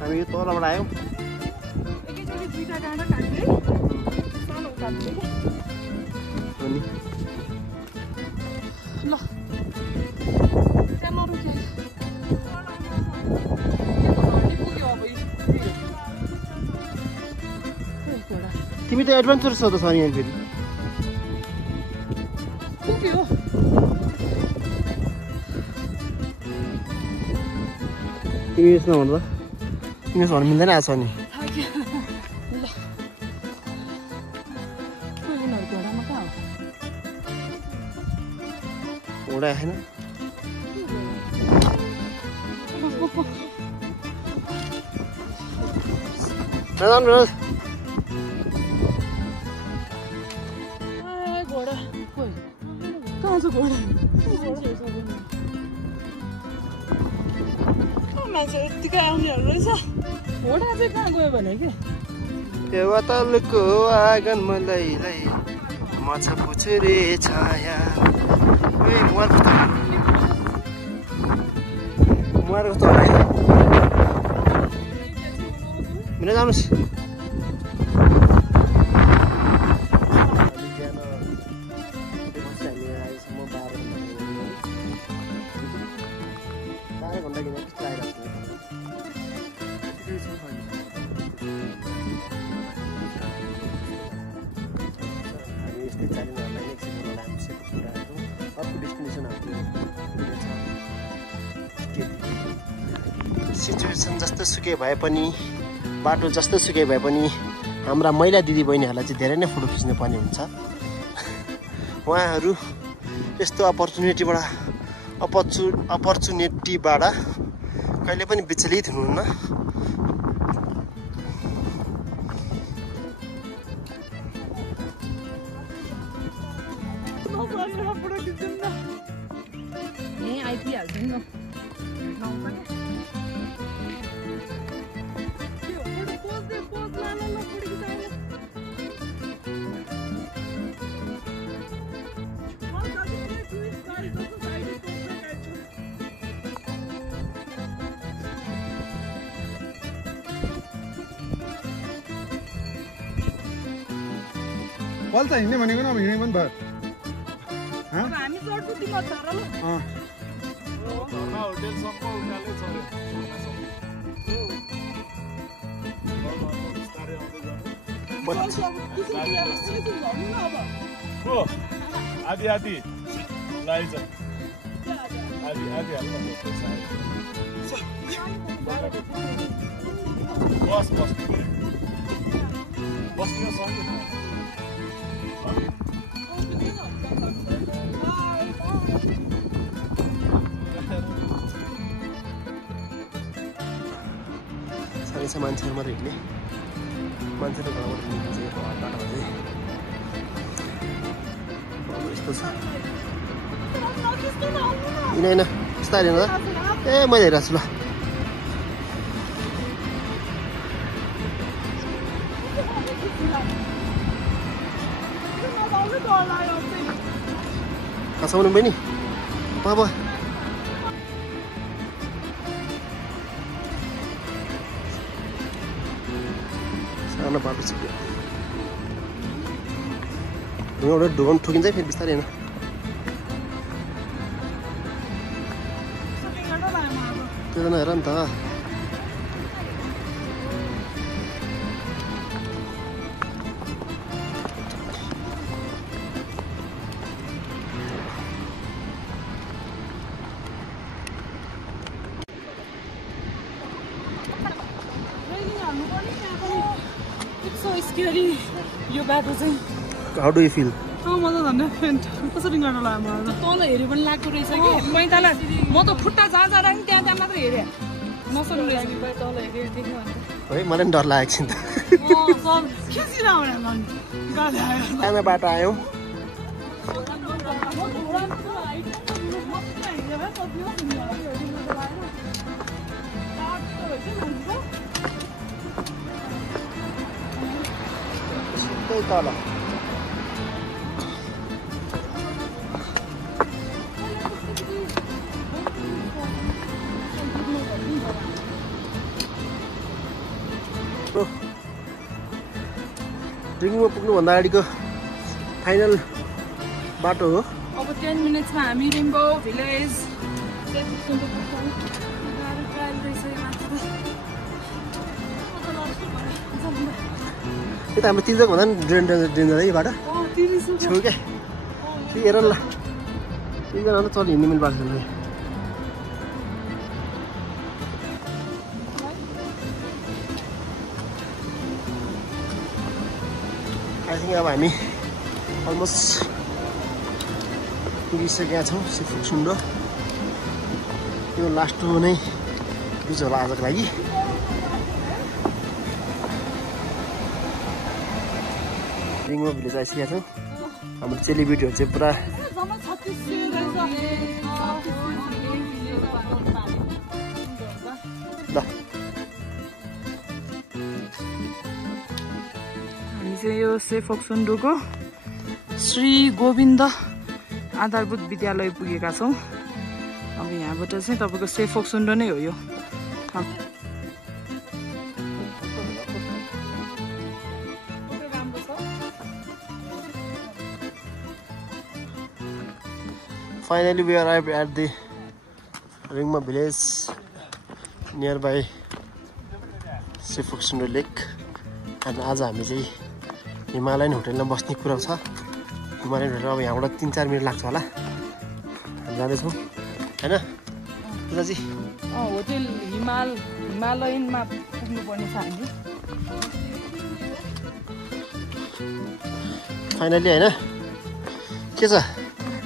हामी यो तलबाट आयौँ एकैचोटि 2टा डाँडा काट्दै सानो उकालो अनि ल त्यहाँ नरोक्यो तिमी त एडभेन्चर छ त छ नि फेरि पुग्यो तिमी यसमा भन्नु त तिमी यसमा भन्नु मिल्दैन आज छ नि घोडा आएन घोडा कहाँ छ घोडा मान्छे यत्तिकै आउनेहरू रहेछ घोडा चाहिँ कहाँ गयो भने के देवा तलको आँगन मलाई म छ पुछुरे छाया ओए मुहार कस्तो मिना जानुस् सिचुएसन जस्तो सुकै भए पनि बाटो जस्तो सुकै भए पनि हाम्रा महिला दिदीबहिनीहरूलाई चाहिँ धेरै नै फोटो खिच्नुपर्ने हुन्छ उहाँहरू यस्तो अपर्चुनिटीबाट कहिले पनि विचलित हुनुहुन्न बल्छ हिँड्ने भनेको न हिँडेको पनि भयो हामी चढ्छु तिम्रो झर ल आधी आधी लाइछ आधी आधी बस बस बस्न सक्दैन सानो मान्छेहरू मात्रै हिँड्ने मान्छेले घरबाट हिँड्नु चाहिँ बाटोमा चाहिँ अब यस्तो छ होइन बिस्तारै हेर्नु ए मैले हेरेको छु ल हँसाउनु बहिनी बाबा सानो बाटो छ ढुङ्गा ढुङ्गा ठोकिन्छ फेरि बिस्तारै होइन त्यो त नहेर नि त यो बाटो चाहिँ हाउ डु यु फिल मलाई धन्ने फेन्ट कसरी गाडो लाग्यो मलाई तल हेऱ्यो पनि लाग्दो रहेछ कि पैँताला म त खुट्टा जहाँ जाँदा पनि त्यहाँ मात्र हेरेँ नसक्नु रहेछ तल हेरेँ देख्यो भने है मलाई पनि डर लागेको छ नि त सानो बाटो आयौँ तल ड्रिङ्किङमा पुग्नुभन्दा अगाडिको फाइनल बाटो हो अब 10 मिनट्समा हामी रेनबो भिलेज त्यो त हाम्रो तिर्जक भन्दा पनि डेन्जर है यो बाटो छेउ क्या हेर ल तिनजना चल हिँड्ने मिल बाटो छ आई थिङ्क अब हामी अलमोस्ट पुगिसकेका छौँ सिफुक्सुन्डो यो लास्ट नै बुझ्छ होला आजको लागि रिङ्गो भिलेज आइसकेका छौँ हाम्रो चेलीबेटीहरू चाहिँ पुरा ल चाहिँ यो सेफोक्सुन्डोको श्री गोविन्द आधारभूत विद्यालय पुगेका छौँ। अब यहाँबाट चाहिँ तपाईँको सेफोक्सुन्डो नै हो यो। Finally, we arrived at the Ringma village nearby सेफोक्सुन्डो लेक। अनि आज हामी चाहिँ हिमालयन होटलमा बस्ने कुरा छ। हिमालयन होटल अब यहाँबाट 3-4 मिनट लाग्छ होला। हामी जाँदैछौँ होइन दाजी? होटल हिमालयनमा पुग्नुपर्ने छ हामी। फाइनली होइन के छ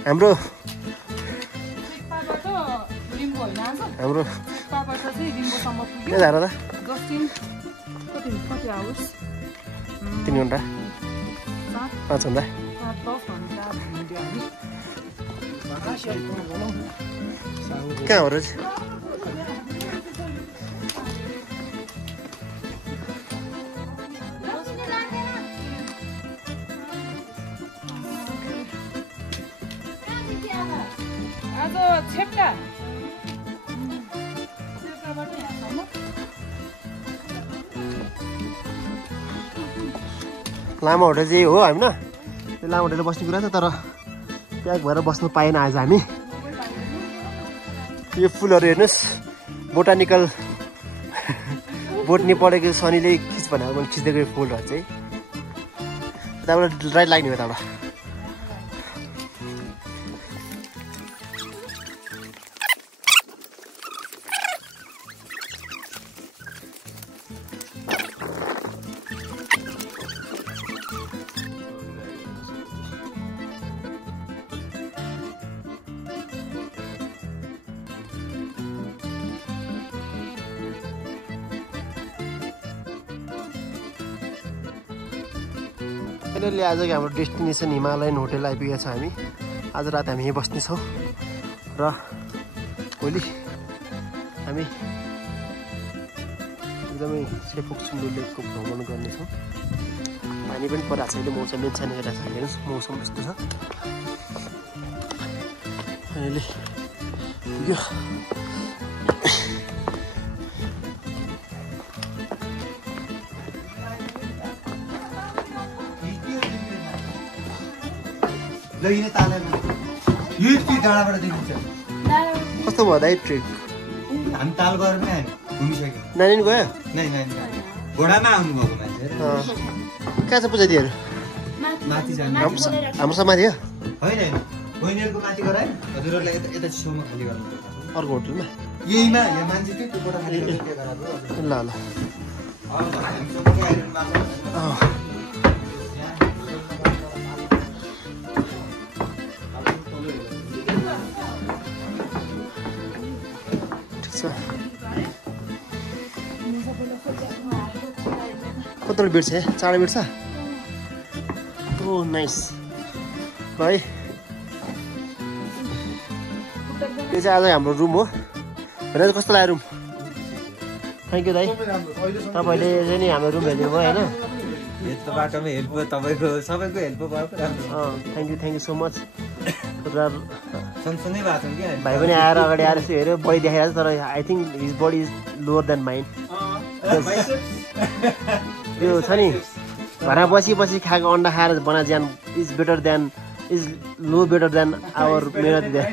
हाम्रो के झार त 3 घन्टा 5 घन्टा कहाँ हो र? आज छेप्टा लामा होटल चाहिँ हो होइन? त्यो लामा होटलमा बस्ने कुरा छ, तर प्याक भएर बस्नु पाएन आज हामी। यो फुलहरू हेर्नुहोस्, बोटानिकल बोट्नी पढेको शनिले खिच भनेर मैले खिच्दिएको यो फुलहरू चाहिँ यताबाट राइट लाग्ने हो यताबाट। फाइनली आज हाम्रो डेस्टिनेसन हिमालयन होटल आइपुगेको छ। हामी आज रात हामी यहीँ बस्नेछौँ र भोलि हामी एकदमै सेफोक्सुन्डो लेकको भ्रमण गर्नेछौँ। पानी पनि परिरहेको छ, अहिले मौसम मेच्छान गरिरहेको छ। हेर्नुहोस् मौसम यस्तो छ। फाइनली पुग्यो। कस्तो भयो दाइ ट्रिप? हामी ताल गएर पनि घुमिसक्यो। नानी पनि गयो? घोडामा आउनुभएको मान्छे कहाँ छ पूजादीहरू? माथि जानु हाम्रो सब माथि हो? होइन बहिनीहरूको माथि गरायो हजुरहरूलाई यता छेउमा खाली गर्नु अर्को होटलमा यहीमा यहाँ मान्छे थियो त्यो गोडा खाली गरेर ल ल कत्रो बिट्छ? 4 बिट्छ? ओ नाइस है। यो चाहिँ आज हाम्रो रुम हो। होइन कस्तो लाग्यो रुम? थ्याङ्क यू दाइ, तपाईँले चाहिँ नि हाम्रो रुम हेरिदिनु भयो होइन? यस्तो बाटोमा हेल्प भयो तपाईँको, सबैको हेल्प भयो। Thank you so much. सँगसँगै भएको छौँ क्या। भाइ पनि आएर अगाडि आएर यसो हेऱ्यो, बडी देखाइरहेको छ, तर I think his body is lower than mine. त्यो छ नि घरमा बसी खाएको अन्डा खाएर बना ज्यान is better than is low better than our मेहनत देन।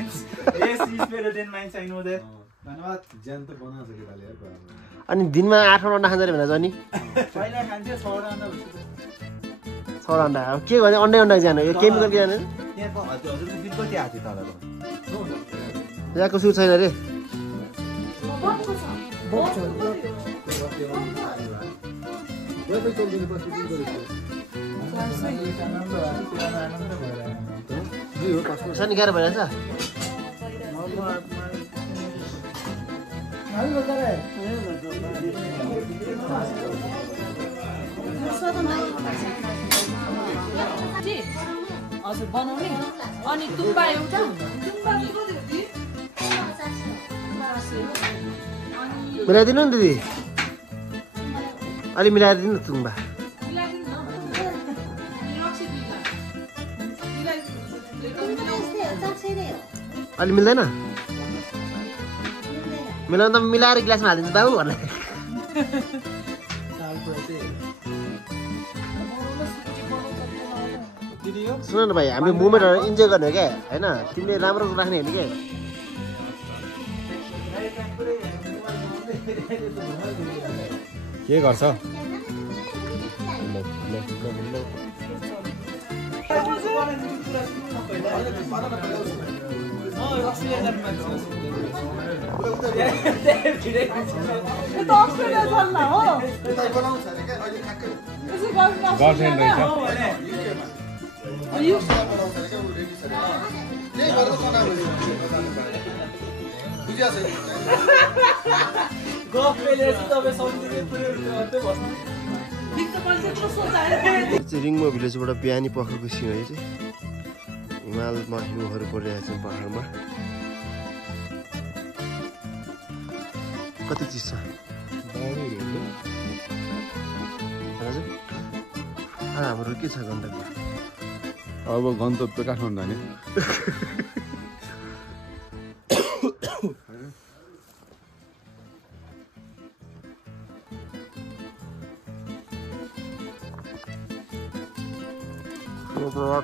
अनि दिनमा 8 अन्डा खान्छ अरे भनेर जाने 6 अन्डा अब के भने अन्डा जानु यो केमिकल के जानु यहाँको सुर छैन अरे। शनिकार भइरहेछ हजुर बनाउने अनि तुम्बा एउटा मिलाइदिनु नि दिदी, अलि मिलाएर दिनु तुम्बा। अलि मिल्दैन मिलाउनु त मिलाएर ग्लासमा हालिदिन्छु बाबु भन्ने सुन न भाइ हामीले मोमेन्टहरू इन्जोय गर्ने हो क्या होइन तिमीले राम्रो राख्ने होइन क्या के गर्छ रिङमो भिलेजबाट बिहानी पखको सिन हो चाहिँ हिमालमा हिउँहरू परिरहेको छ पहाडमा कति चिज छ हजुर हाम्रो के छ गन्तव्य अब गन्तव्य काठमाडौँ जाने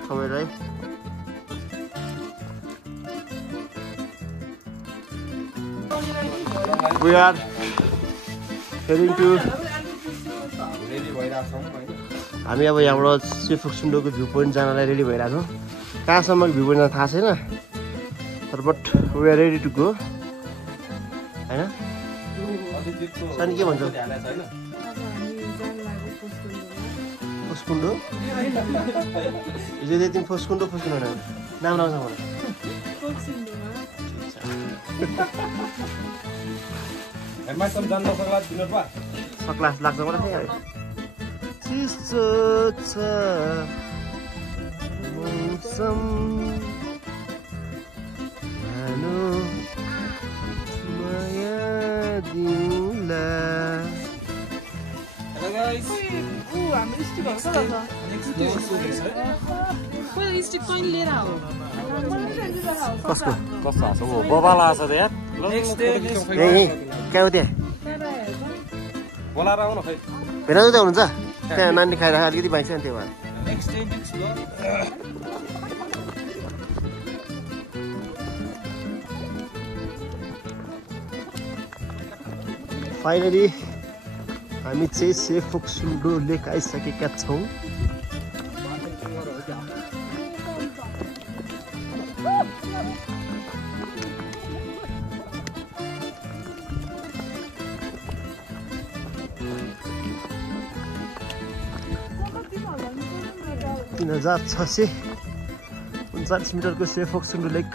सबैलाई We are heading to हामी अब यहाँबाट सेफोक्सुन्डोको भ्यू पोइन्ट जानलाई रेडी भइरहेको छौँ कहाँसम्म भ्यू पोइन्ट थाहा छैन तर but we are ready to go होइन सानी के भन्छौ फोस्कुन्डो हिजो तिमी फोस्कुन्डो फोस्कुन्डो नाम लाउँछ मलाई सक्ला लाग्छ मलाई चिसो छ मौसम भानु माया दिउँला कसको कस्तो बबाल आछ त यार कहाँ हो त्यहाँ बोलाएर आउनु खै भेनाजु त हुनुहुन्छ त्यहाँ नानी खाएर अलिकति बाइक छ नि त्यो भएर फाइनली हामी चाहिँ सेफोक्सुन्डो लेक आइसकेका छौँ तीन 3639 मिटरको सेफोक्सुन्डो लेक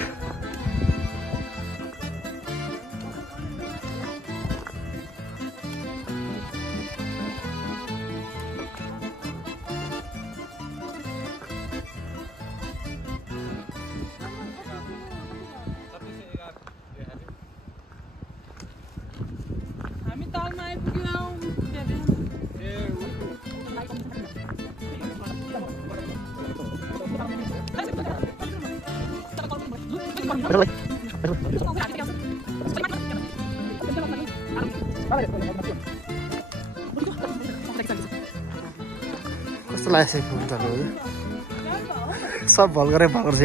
हामी तालमा आइपुग्यौँ कस्तो लाग्छ सब भल्करै भल्कर छ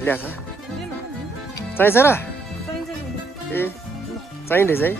ल्याएको चाहिन्छ र ए चाहिँदैछ है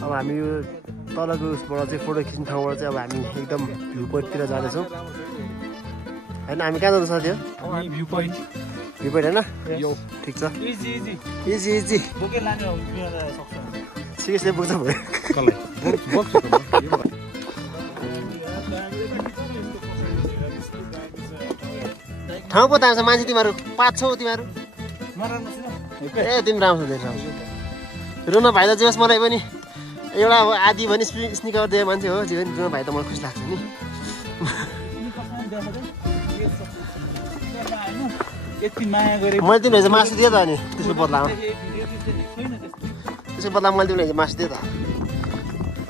अब हामी यो तलको उसबाट चाहिँ फोटो खिच्ने ठाउँबाट चाहिँ अब हामी एकदम भ्यू पोइन्टतिर जाँदैछौँ होइन हामी कहाँ जाँदैछ त्यो भ्यू पोइन्ट होइन ठिक छ इजी सिरियसली पुग्छ भयो ठाउँ पो तान्छ मान्छे तिमीहरू 5 छौ तिमीहरू ए तिमी राम्रो छ राम्रो रुन भाइ त जे होस् मलाई पनि एउटा आदि भने स्निकर दिए मान्छे हो जे पनि रुन भाइ त मलाई खुसी लाग्छ नि यति माया गरे मैले तिमीले मासु दिएँ त अनि त्यसको बदलामा मैले तिमीले मासु दिएँ त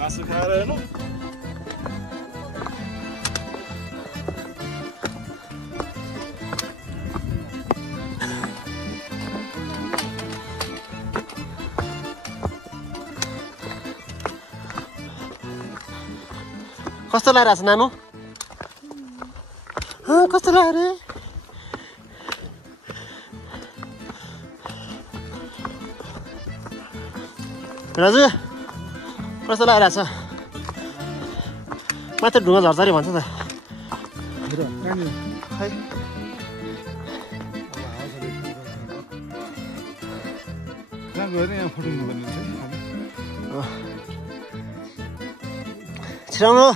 मासु खाएर हेर्नु कस्तो लागिरहेछ नानु कस्तो लाग्यो रे राजु कस्तो लागिरहेछ माथि ढुङ्गा झर्छ अरे भन्छ त खै कहाँ गएर यहाँ फोटो लिनुपर्ने छिराउनु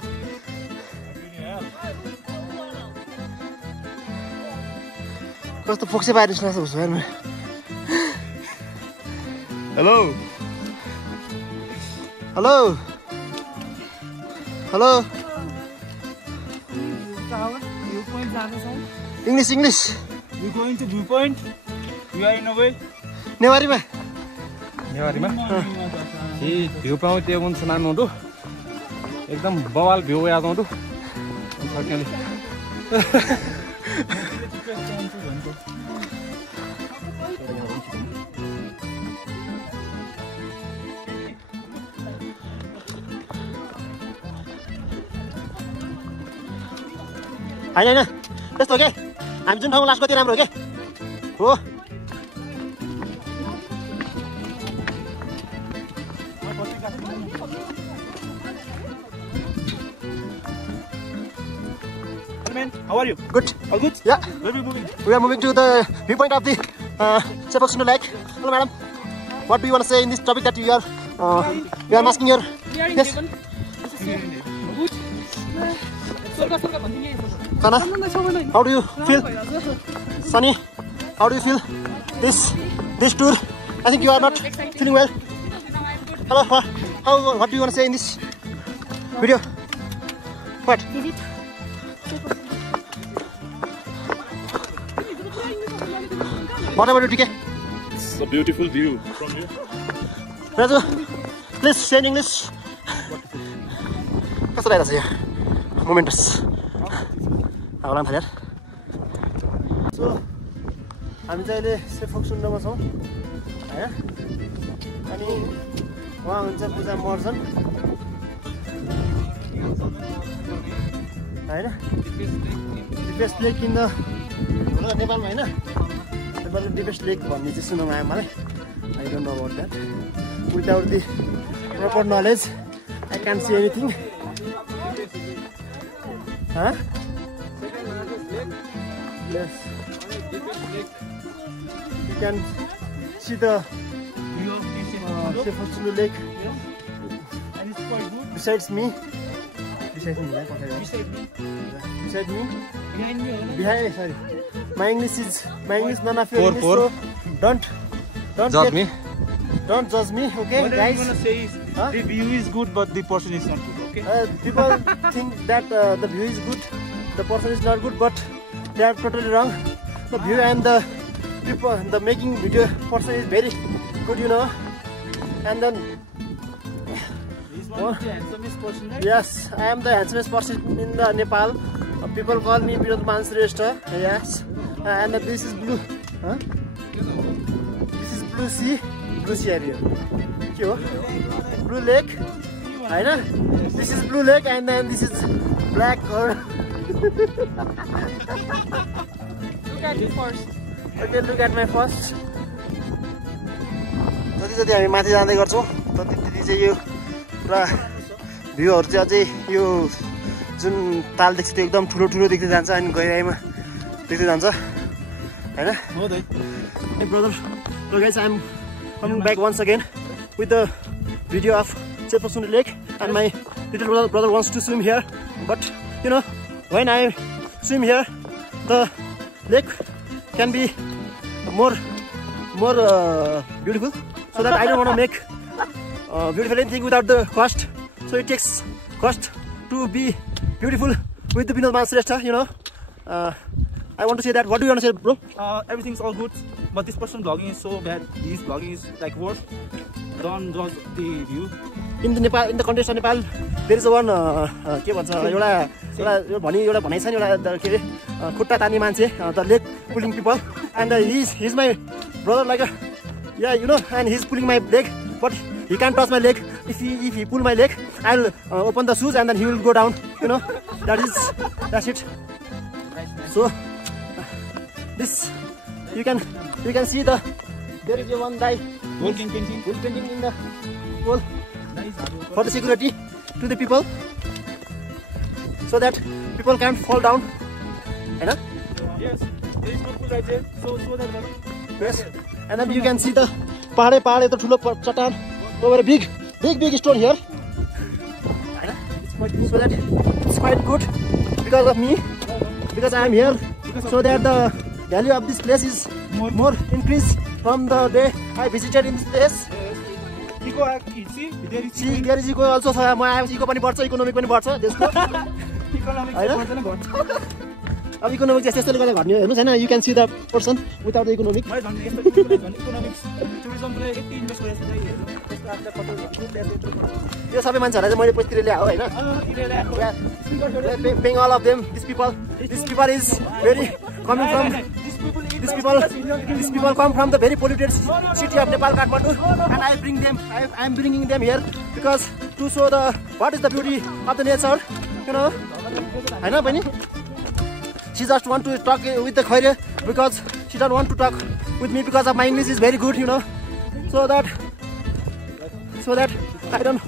कस्तो फोक्से बाहिर निस्किरहेको छ उसो hello hello hello English English You going to viewpoint? You are in a way? नेवारीमा नेवारीमा भ्यू पाउँ त्यो हुन्छ नानु एकदम बवाल भ्यू याद आउँदो होइन यस्तो के हामी जुन ठाउँमा लास्ट कति राम्रो हो के हो How are you? Good. All good? Yeah. Where are we moving? We are moving to the viewpoint of the Sepaksundu Lake. Hello, madam. What do you want to say in this topic that you are asking your? Yes. Sana, how do you feel? Sunny, how do you feel? This tour? I think you are not feeling well. Hello. What do you want to say in this video? What? What about you, TK? It's a beautiful view from here. Raju, please say in English. कस्तो लागिरहेछ यो मोमेन्टस आउला थाल्यो so हामी चाहिँ अहिले सेफोक्सुन्डोमा छौँ हैन अनि वहाँ हुन्छ पूजा महर्जन हैन डिपेस्ट लेक इन द नेपालमा हैन नेपालको डिपेस्ट लेक भन्ने चाहिँ सुन्नुमा आयो मलाई I don't know about that without the proper knowledge I can C anything Huh? Yes. You can see the Sepaksundu Lake. And it's quite good. Besides me. Beside me. Behind me. Behind. Sorry. My English none of your English. So don't judge me. Don't judge me. Okay, What guys. I'm gonna say is the view is good, but the person is not good. Okay. People think that the view is good, the person is not good, but they are totally wrong. The view and the people, the making video person is very good, you know. And then He's one of the handsomest person, right? yes, I am the handsomest person in the Nepal. People call me Vinod Mansreshta. Yes, and this is blue. Huh? This is blue sea area. Okay, blue lake. I know. This is blue lake and then this is black or Look at you first. okay, look at my first. जति हामी माथि जाँदै गर्छौँ त्यति चाहिँ यो पुरा भ्यूहरू चाहिँ अझै यो जुन ताल देख्छ त्यो एकदम ठुलो देख्दै जान्छ अनि गहिराइमा देख्दै जान्छ हैन हो दाइ Hey brother, so guys, I'm coming back once again with the video of Sepaksundu Lake, and my little brother wants to swim here, but you know, when I swim here, the lake can be more beautiful. So that I don't want to make beautiful anything without the cost. So it takes cost to be beautiful with the Vinod Mansreshta, you know. I want to say that. What do you want to say, bro? Everything's all good, but this person vlogging is so bad. His vlogging is like worse. Don't judge the view. In the context of Nepal, there is one के भन्छ एउटा भनाइ छ नि एउटा के अरे खुट्टा तान्ने मान्छे the leg pulling people, and he's my brother, like yeah, you know, and he's pulling my leg, but he can't touch my leg. If he pull my leg, I'll open the shoes and then he will go down, you know. That's it. So this you can see there is one guy Working painting. painting in the wall for the security to the people, so that people can't fall down. Right? Yes, there is no pool right there. So that. Yes, and then you can see the pahade the thulo chatan over a big stone here. So that it's quite good because of me, because I am here, so that the value of this place is more increased from the day I visited in this place. See, there is eco also. म आएपछि eco पनि बढ्छ, economic पनि बढ्छ देशको, अब economic चाहिँ त्यस्तोले गर्दा घट्ने हेर्नुस् हैन. You can see the person without the economic. यो सबै मान्छेहरुलाई चाहिँ मैले पैसा ल्याए हो हैन. Paying all of them, these people is very coming from these people come from the very polluted city of Nepal, Kathmandu, and I am bringing them here because to show what is the beauty of the nature, you know. हैन बहिनी, she just want to talk with the Khaire because she don't want to talk with me because of my English is very good, you know. So that I don't.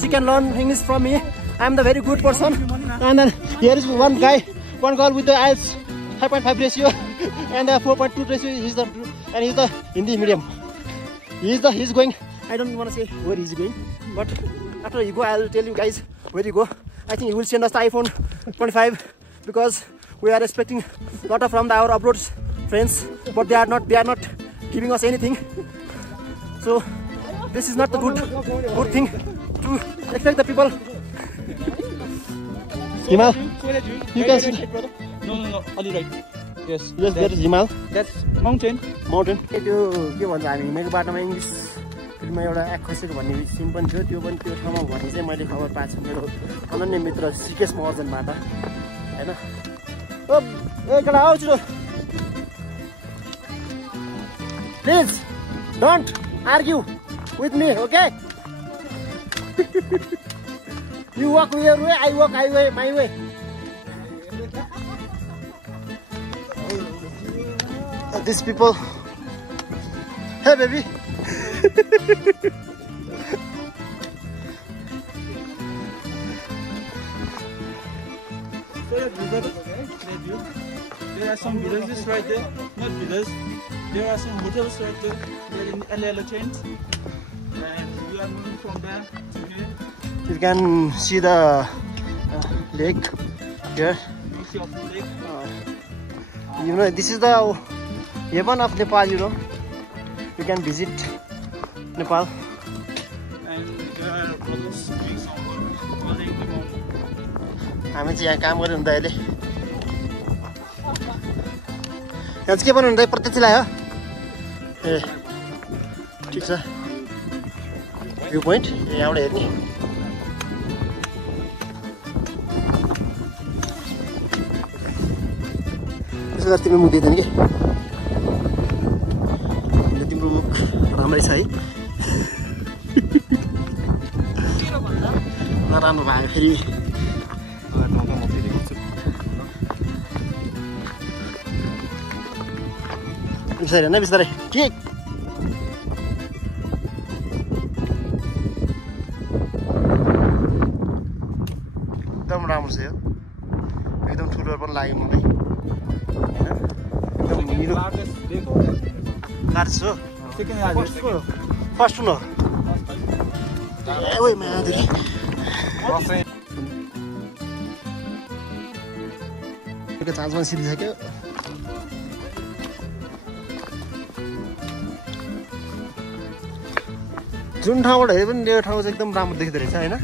She can learn English from me. I am the very good person. And then here is one girl with the IELTS 5.5 ratio and 4.2 ratio. He's the Hindi medium. He's going. I don't want to say where he's going, but after you go, I'll tell you guys where you go. I think he will send us the iPhone 25 because we are expecting a lot from our abroad friends, but they are not giving us anything. So this is not the good thing to expect the people. Himal, you can see. No, only right. Yes, there is Himal. That's mountain. त्यो के भन्छ हामी हिमालको बाटोमा English फिल्ममा एउटा एक्खसेको भन्ने scene पनि थियो, त्यो ठाउँमा भन्ने चाहिँ मैले खबर पाएको छु मेरो अनन्य मित्र सिकेश महर्जनबाट हैन. ओ एकला आउ छिटो. Please don't argue with me, okay? You walk your way, I walk my way. These people. Hey baby. There are some villages right there. Not villages. There are some hotels right there. They're in Alala chains. And we are moving from there to here. You can see the lake here. Beauty of the lake. You know, this is the heaven of Nepal, you know. You can visit Nepal. And there are brothers doing some work while they come on. हामी चाहिँ यहाँ काम गरिरहँदा अहिले यहाँ चाहिँ के बनाउनु हुँदा प्रत्यक्ष लाग्यो ए ठिक छ भ्यू पोइन्ट यहाँबाट हेर्ने त्यसो गर्दा तिम्रो मुख देख्दैन कि तिम्रो मुख राम्रै छ है नराम्रो भयो फेरि बिस्तारै न बिस्तारै के एकदम राम्रो छ यो एकदम ठुलो पनि लाग्यो मलाई हैन एकदम निलो लार्ज हो फर्स्ट हो ए ओइ माधुरी बाटोको चान्समा सिधिसक्यो। जुन ठाउँबाट हेरे पनि यो ठाउँ चाहिँ एकदम राम्रो देख्दो रहेछ होइन।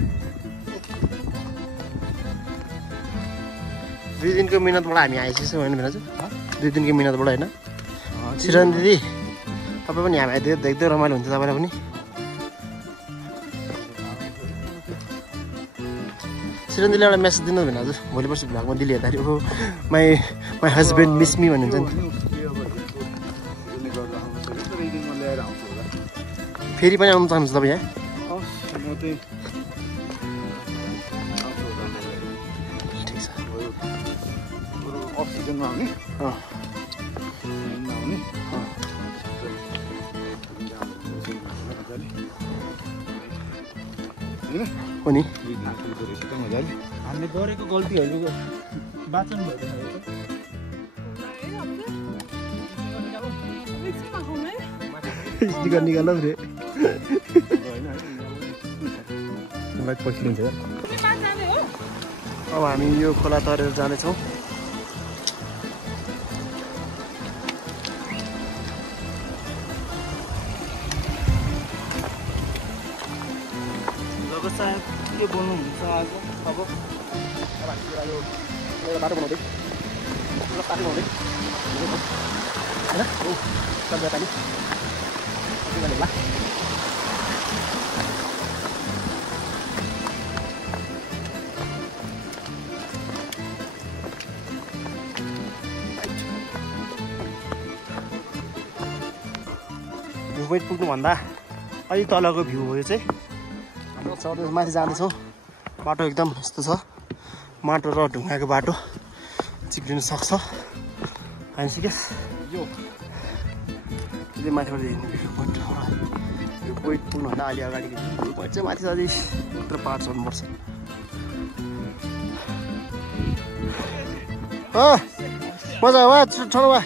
2 दिनको मिहिनेतबाट हामी आइसकेछौँ होइन भेनाजु? 2 दिनको मिहिनेतबाट होइन। सिरन दिदी तपाईँ पनि हामी आइदियो देख्दै रमाइलो हुन्छ तपाईँलाई पनि। सिरन दिदीले एउटा मेसेज दिनु भेनाजु भोलि पर्सि भ्लगमा दिदी हेर्दाखेरि ओ माई हस्बेन्ड मिस मी भन्नुहुन्छ नि। फेरि पनि आउनु चाहनुहुन्छ तपाईँ यहाँ? ठिक छ। अक्सिजनमा आउने हो नि। हामीले गरेको गल्तीहरू वाचन भइरहेको स्टिकर निकाल्नु रे। पैसा लिन्छ अब हामी यो खोला तरेर जानेछौँ। सायद के बोल्नुहुन्छ आज अब बाटो बनाउँदै पानी बनाउँदै होइन चल्दै पानी होला। भ्यू पोइन्ट पुग्नुभन्दा अलि तलको भ्यू हो यो चाहिँ। हाम्रो चढ्दै माथि जाँदैछौँ। बाटो एकदम यस्तो छ, माटो र ढुङ्गाको बाटो चिप्लिन सक्छ। हानिसकेस यो माथिबाट देख्ने भ्यू पोइन्ट। भ्यू पोइन्ट पुग्नुभन्दा अलि अगाडिको भ्यू पोइन्ट चाहिँ माथि अझै यत्रो पाहाड चढ्नुपर्छ। मजा वा छोडो वा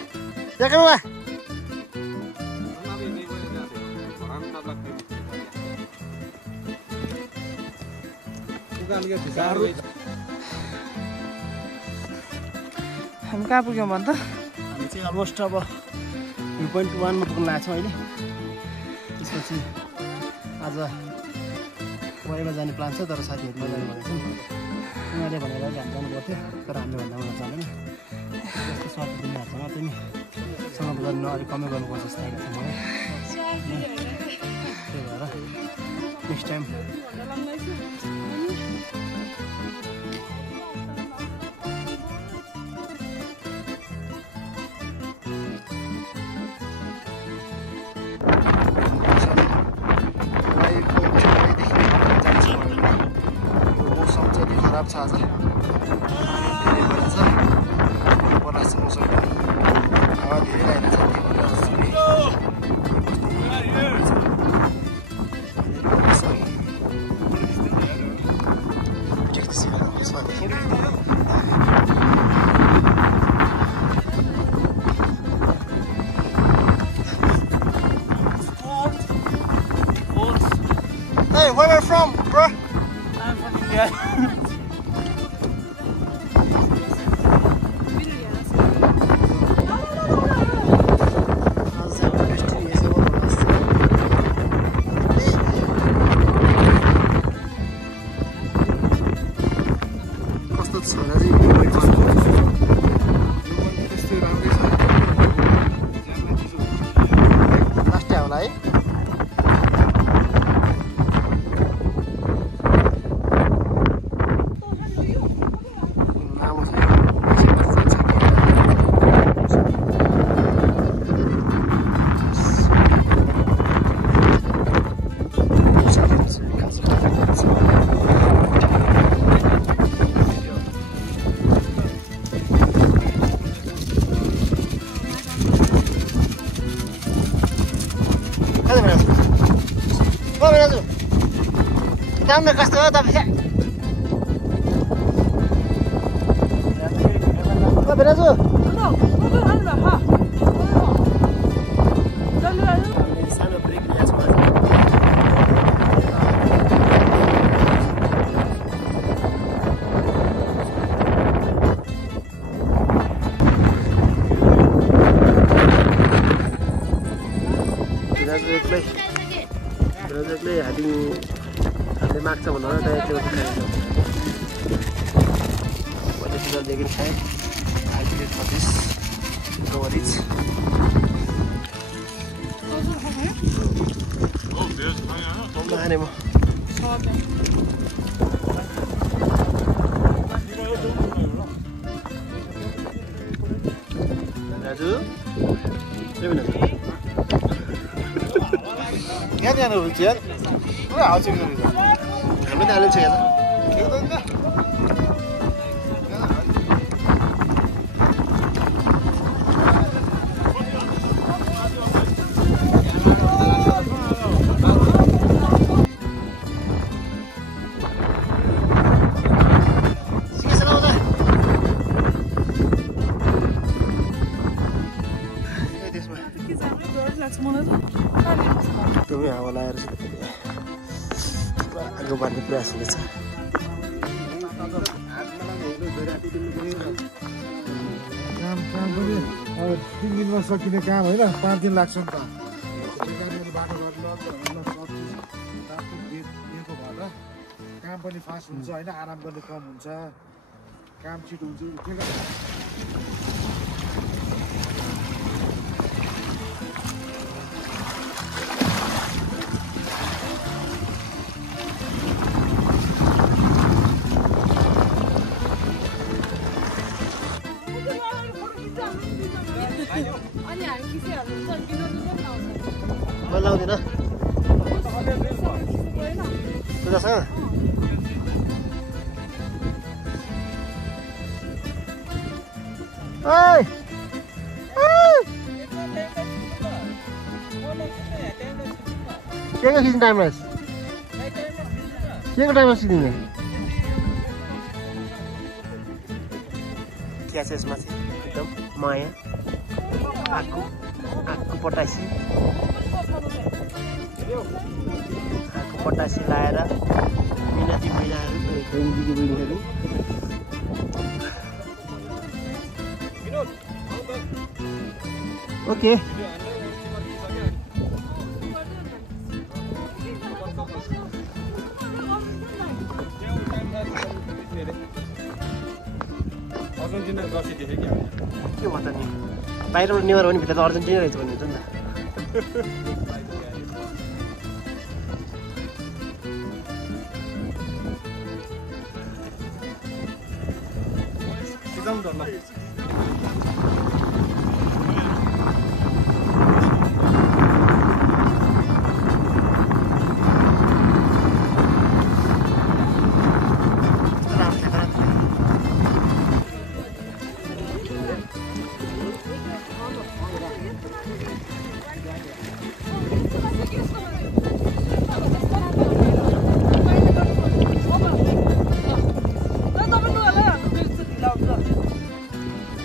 यहाँ वा हामी कहाँ पुग्यौँ भन्दा हामी चाहिँ अलमोस्ट अब भ्यू पोइन्ट 1 मा पुग्न लाग्छौँ अहिले। त्यसपछि आज वाइमा जाने प्लान छ, तर साथीहरू नजाने भनेको छन्। उनीहरूले भनेर चाहिँ हामी जानु पर्थ्यो, तर हामीले भन्दा उनीहरू जाँदैन। जस्तो सर्ट दिनेहरूसँग चाहिँ सँग गर्नु अलिक कमै गर्नुपर्छ जस्तो लागेको छ मलाई। त्यही भएर नेक्स्ट टाइम खराब छ आज, त्यही भएर चाहिँ पर्ला छ मौसम। हावा धेरै लागेको छ, त्यही भएर Hey, where are you from, bro? I'm from India. Dame castelo también. Va, Benazo. No, ha. Sabe break lihat semua. एक्लै हामीले माग्छ भन्दा त्यो मैले सुझावदेखि खाएँ आइपुगेको 26 गवरिच खाने म दाजु यहाँ जानुहुन्छ यार पुरा हाउस गर्नुहुन्छ हामी त हालिन्छ यहाँ एकदमै हावा लगाएर आगो बार्ने प्रयास हुँदैछ काम पनि अब 3 दिनमा सकिने काम होइन 5 दिन लाग्छ नि त बाटो दिएको भएर काम पनि फास्ट हुन्छ होइन आराम गर्ने कम हुन्छ काम छिटो हुन्छ मैले लाउँदिनँ सुजासँग ओइ केको खिच्ने टाइम लाग्छ केको टाइम लाग्छ तिमीले क्या छ यसमा चाहिँ एकदम माया आगो पटासी आगो पटासी लाएर मिनाती महिलाहरू दिदी बहिनीहरू ओके अर्जेन्टिना जर्सी देखेँ क्या के भन्छ नि बाहिरबाट नेवार हो नि भित्र त अर्जेन्टिना रहेछ भन्ने हुन्छ नि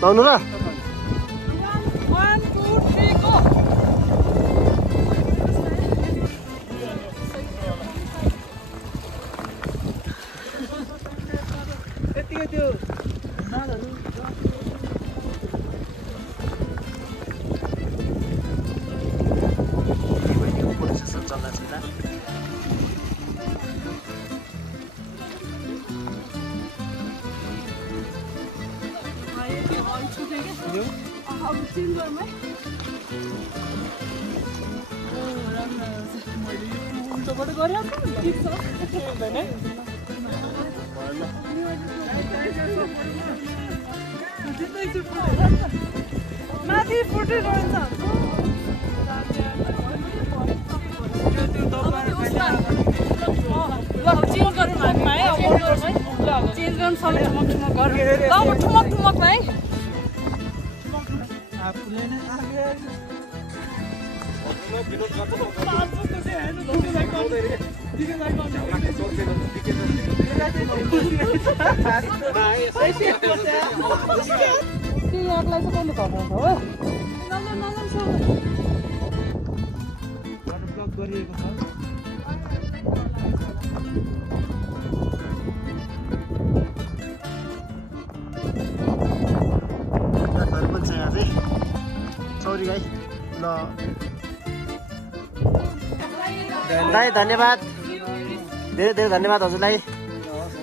लाउनु र 1 2 3 गो यतिकै त्यो नालहरु माथि फुटिरहन्छ चेन्ज गरौँ हामी है चेन्ज गर्नु सबै ठुमक ठुमक गरौँ ठुमक ठुमक भाइ आफूले नै चौरी गाई ल दाइ धन्यवाद धेरै धेरै धन्यवाद हजुरलाई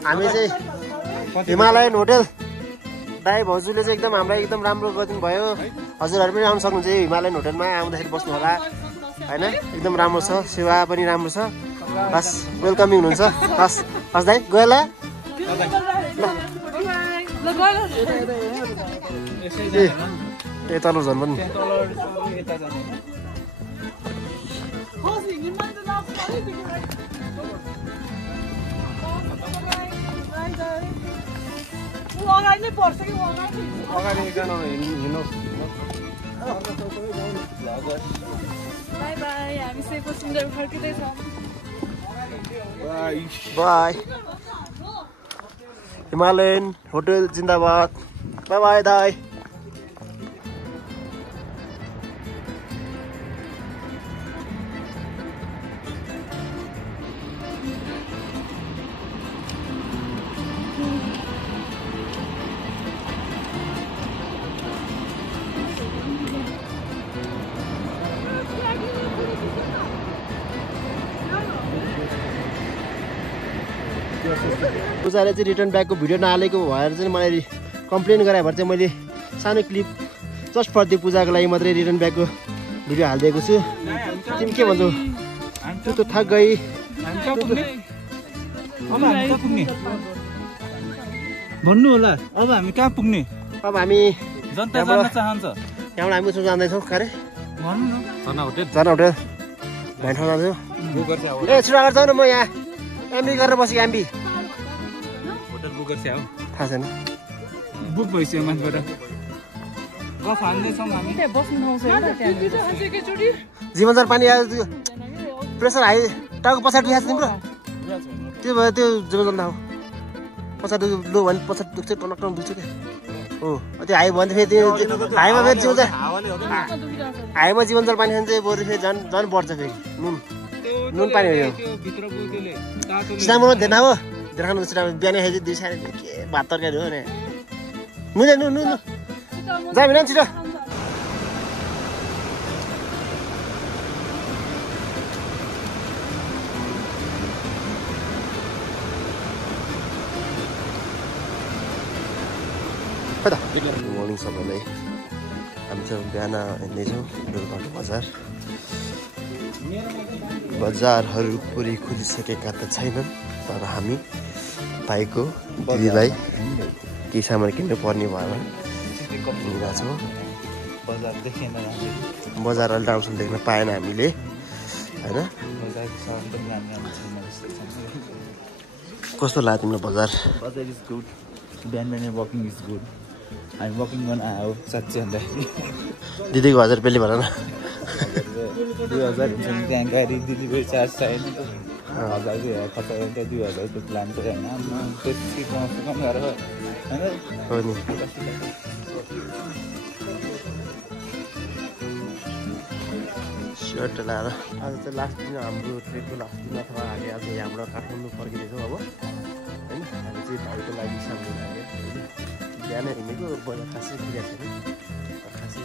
हामी चाहिँ हिमालयन होटल दाइ भाउजूले चाहिँ एकदम हामीलाई एकदम राम्रो गरिदिनु भयो हजुरहरू पनि आउनु सक्नुहुन्छ हिमालयन होटलमा आउँदाखेरि बस्नु होला हैन एकदम राम्रो छ सेवा पनि राम्रो छ बस वेलकमिङ हुनुहुन्छ हस् हस् दाइ गयो ल ए तल झन् पनि अगाडि एकजना हिँड्नुहोस् बाई बाई हामी सेफो सुन्दर फर्किँदैछौँ by Himalayan hotel Zindabad by by दाई पूजाले चाहिँ रिटर्न ब्याकको भिडियो नहालेको भएर चाहिँ मलाई कम्प्लेन गरायो भएर चाहिँ मैले सानो क्लिप जस्ट फर त्यो पूजाको लागि मात्रै रिटर्न ब्याकको भिडियो हालिदिएको छु तिमी के भन्छौ तँ त थक गई भन्नु होला अब हामी कहाँ पुग्ने अब हामी जनता जान्न चाहन्छ यहाँबाट हामी उसो जाँदैछौँ कार्य भन्नु न जना होटेल जान होटेल भाइ ठाउँ जाँदैछौँ ए छिटो अगाडि जाउँ न म यहाँ एमबी गरेर बसेको एमबी होटल बुक गर्छ हो थाहा छैन बुक भइसक्यो मान्छेबाट गफ हाल्दैछौँ हामी जीवनजल पानी आयो प्रेसर हाई टाउको पछाडि दुखाएको छ तिम्रो त्यो भयो त्यो जीवनजल नआऊ पछाडि लो भने पछाडि दुख्छ टनक टनक दुख्छ क्या हो त्यो हाई भने फेरि त्यो हाईमा फेरि जीवनजल हाईमा जीवनजल पानी खान्छ चाहिँ बरु फेरि झन् बढ्छ फेरि नुन पानी हो यो सिनामो धेरै हो देखाउनु सिनामो बिहान खाइदियो 2 साढे के भात तरकारी हो नि नुन नुन नुन जा बिना छिटो मर्निङ सबैलाई हामी चाहिँ बिहान हिँड्दैछौँ डोलपाटो बजारहरू पुरै खुलिसकेका त छैनन् तर हामी भाइको दिदीलाई केही सामान किन्नु पर्ने भएर हिँडिरहेको छौँ बजार देखेन बजार अलि राम्रोसँग देख्न पाएन हामीले होइन कस्तो लाग्यो तिम्रो बजार बजार इज गुड बिहान बिहान वकिङ इज गुड हामी वकिङ गर्न आयो साँच्चै अन्त दिदीको 1000 रुपियाँले भन न 2000 हुन्छ नि त्यहाँ गाडी डेलिभरी चार्ज चाहिएन 1000 खर्च गरेर 2000 रुपियाँ लान्छ होइन त्यसपछि कम गरेर हो नि सर्ट लगाएर आज चाहिँ लास्ट दिन हाम्रो ट्रेकको लास्ट दिन अथवा हामी आज यहाँबाट काठमाडौँ फर्किँदैछौँ अब होइन हामी चाहिँ भाइको लागि सामान लाग्यो बिहानै हिँडेको बजार खासै पुगेको छैन खासै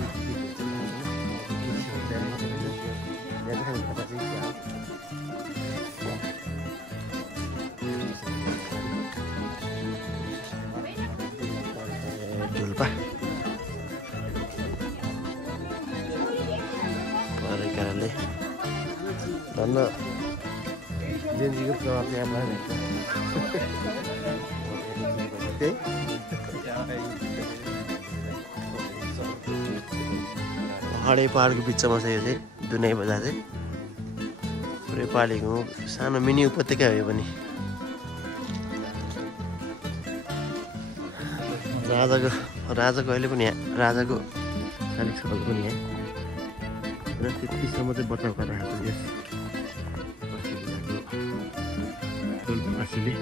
ढुल्पा पढाइ कारणले धन्न जेन्जीको प्रभाव चाहिँ यहाँ त्यही पहाडको बिचमा छ यो चाहिँ दुनै बजार चाहिँ पुरै पहाडीको सानो मिनी उपत्यका हो यो पनि राजाको अहिले पनि यहाँ राजाको शालिग सडक पनि यहाँ र त्यतिसम्म चाहिँ बचाउ गरेर आएको यस डोल्पावासीले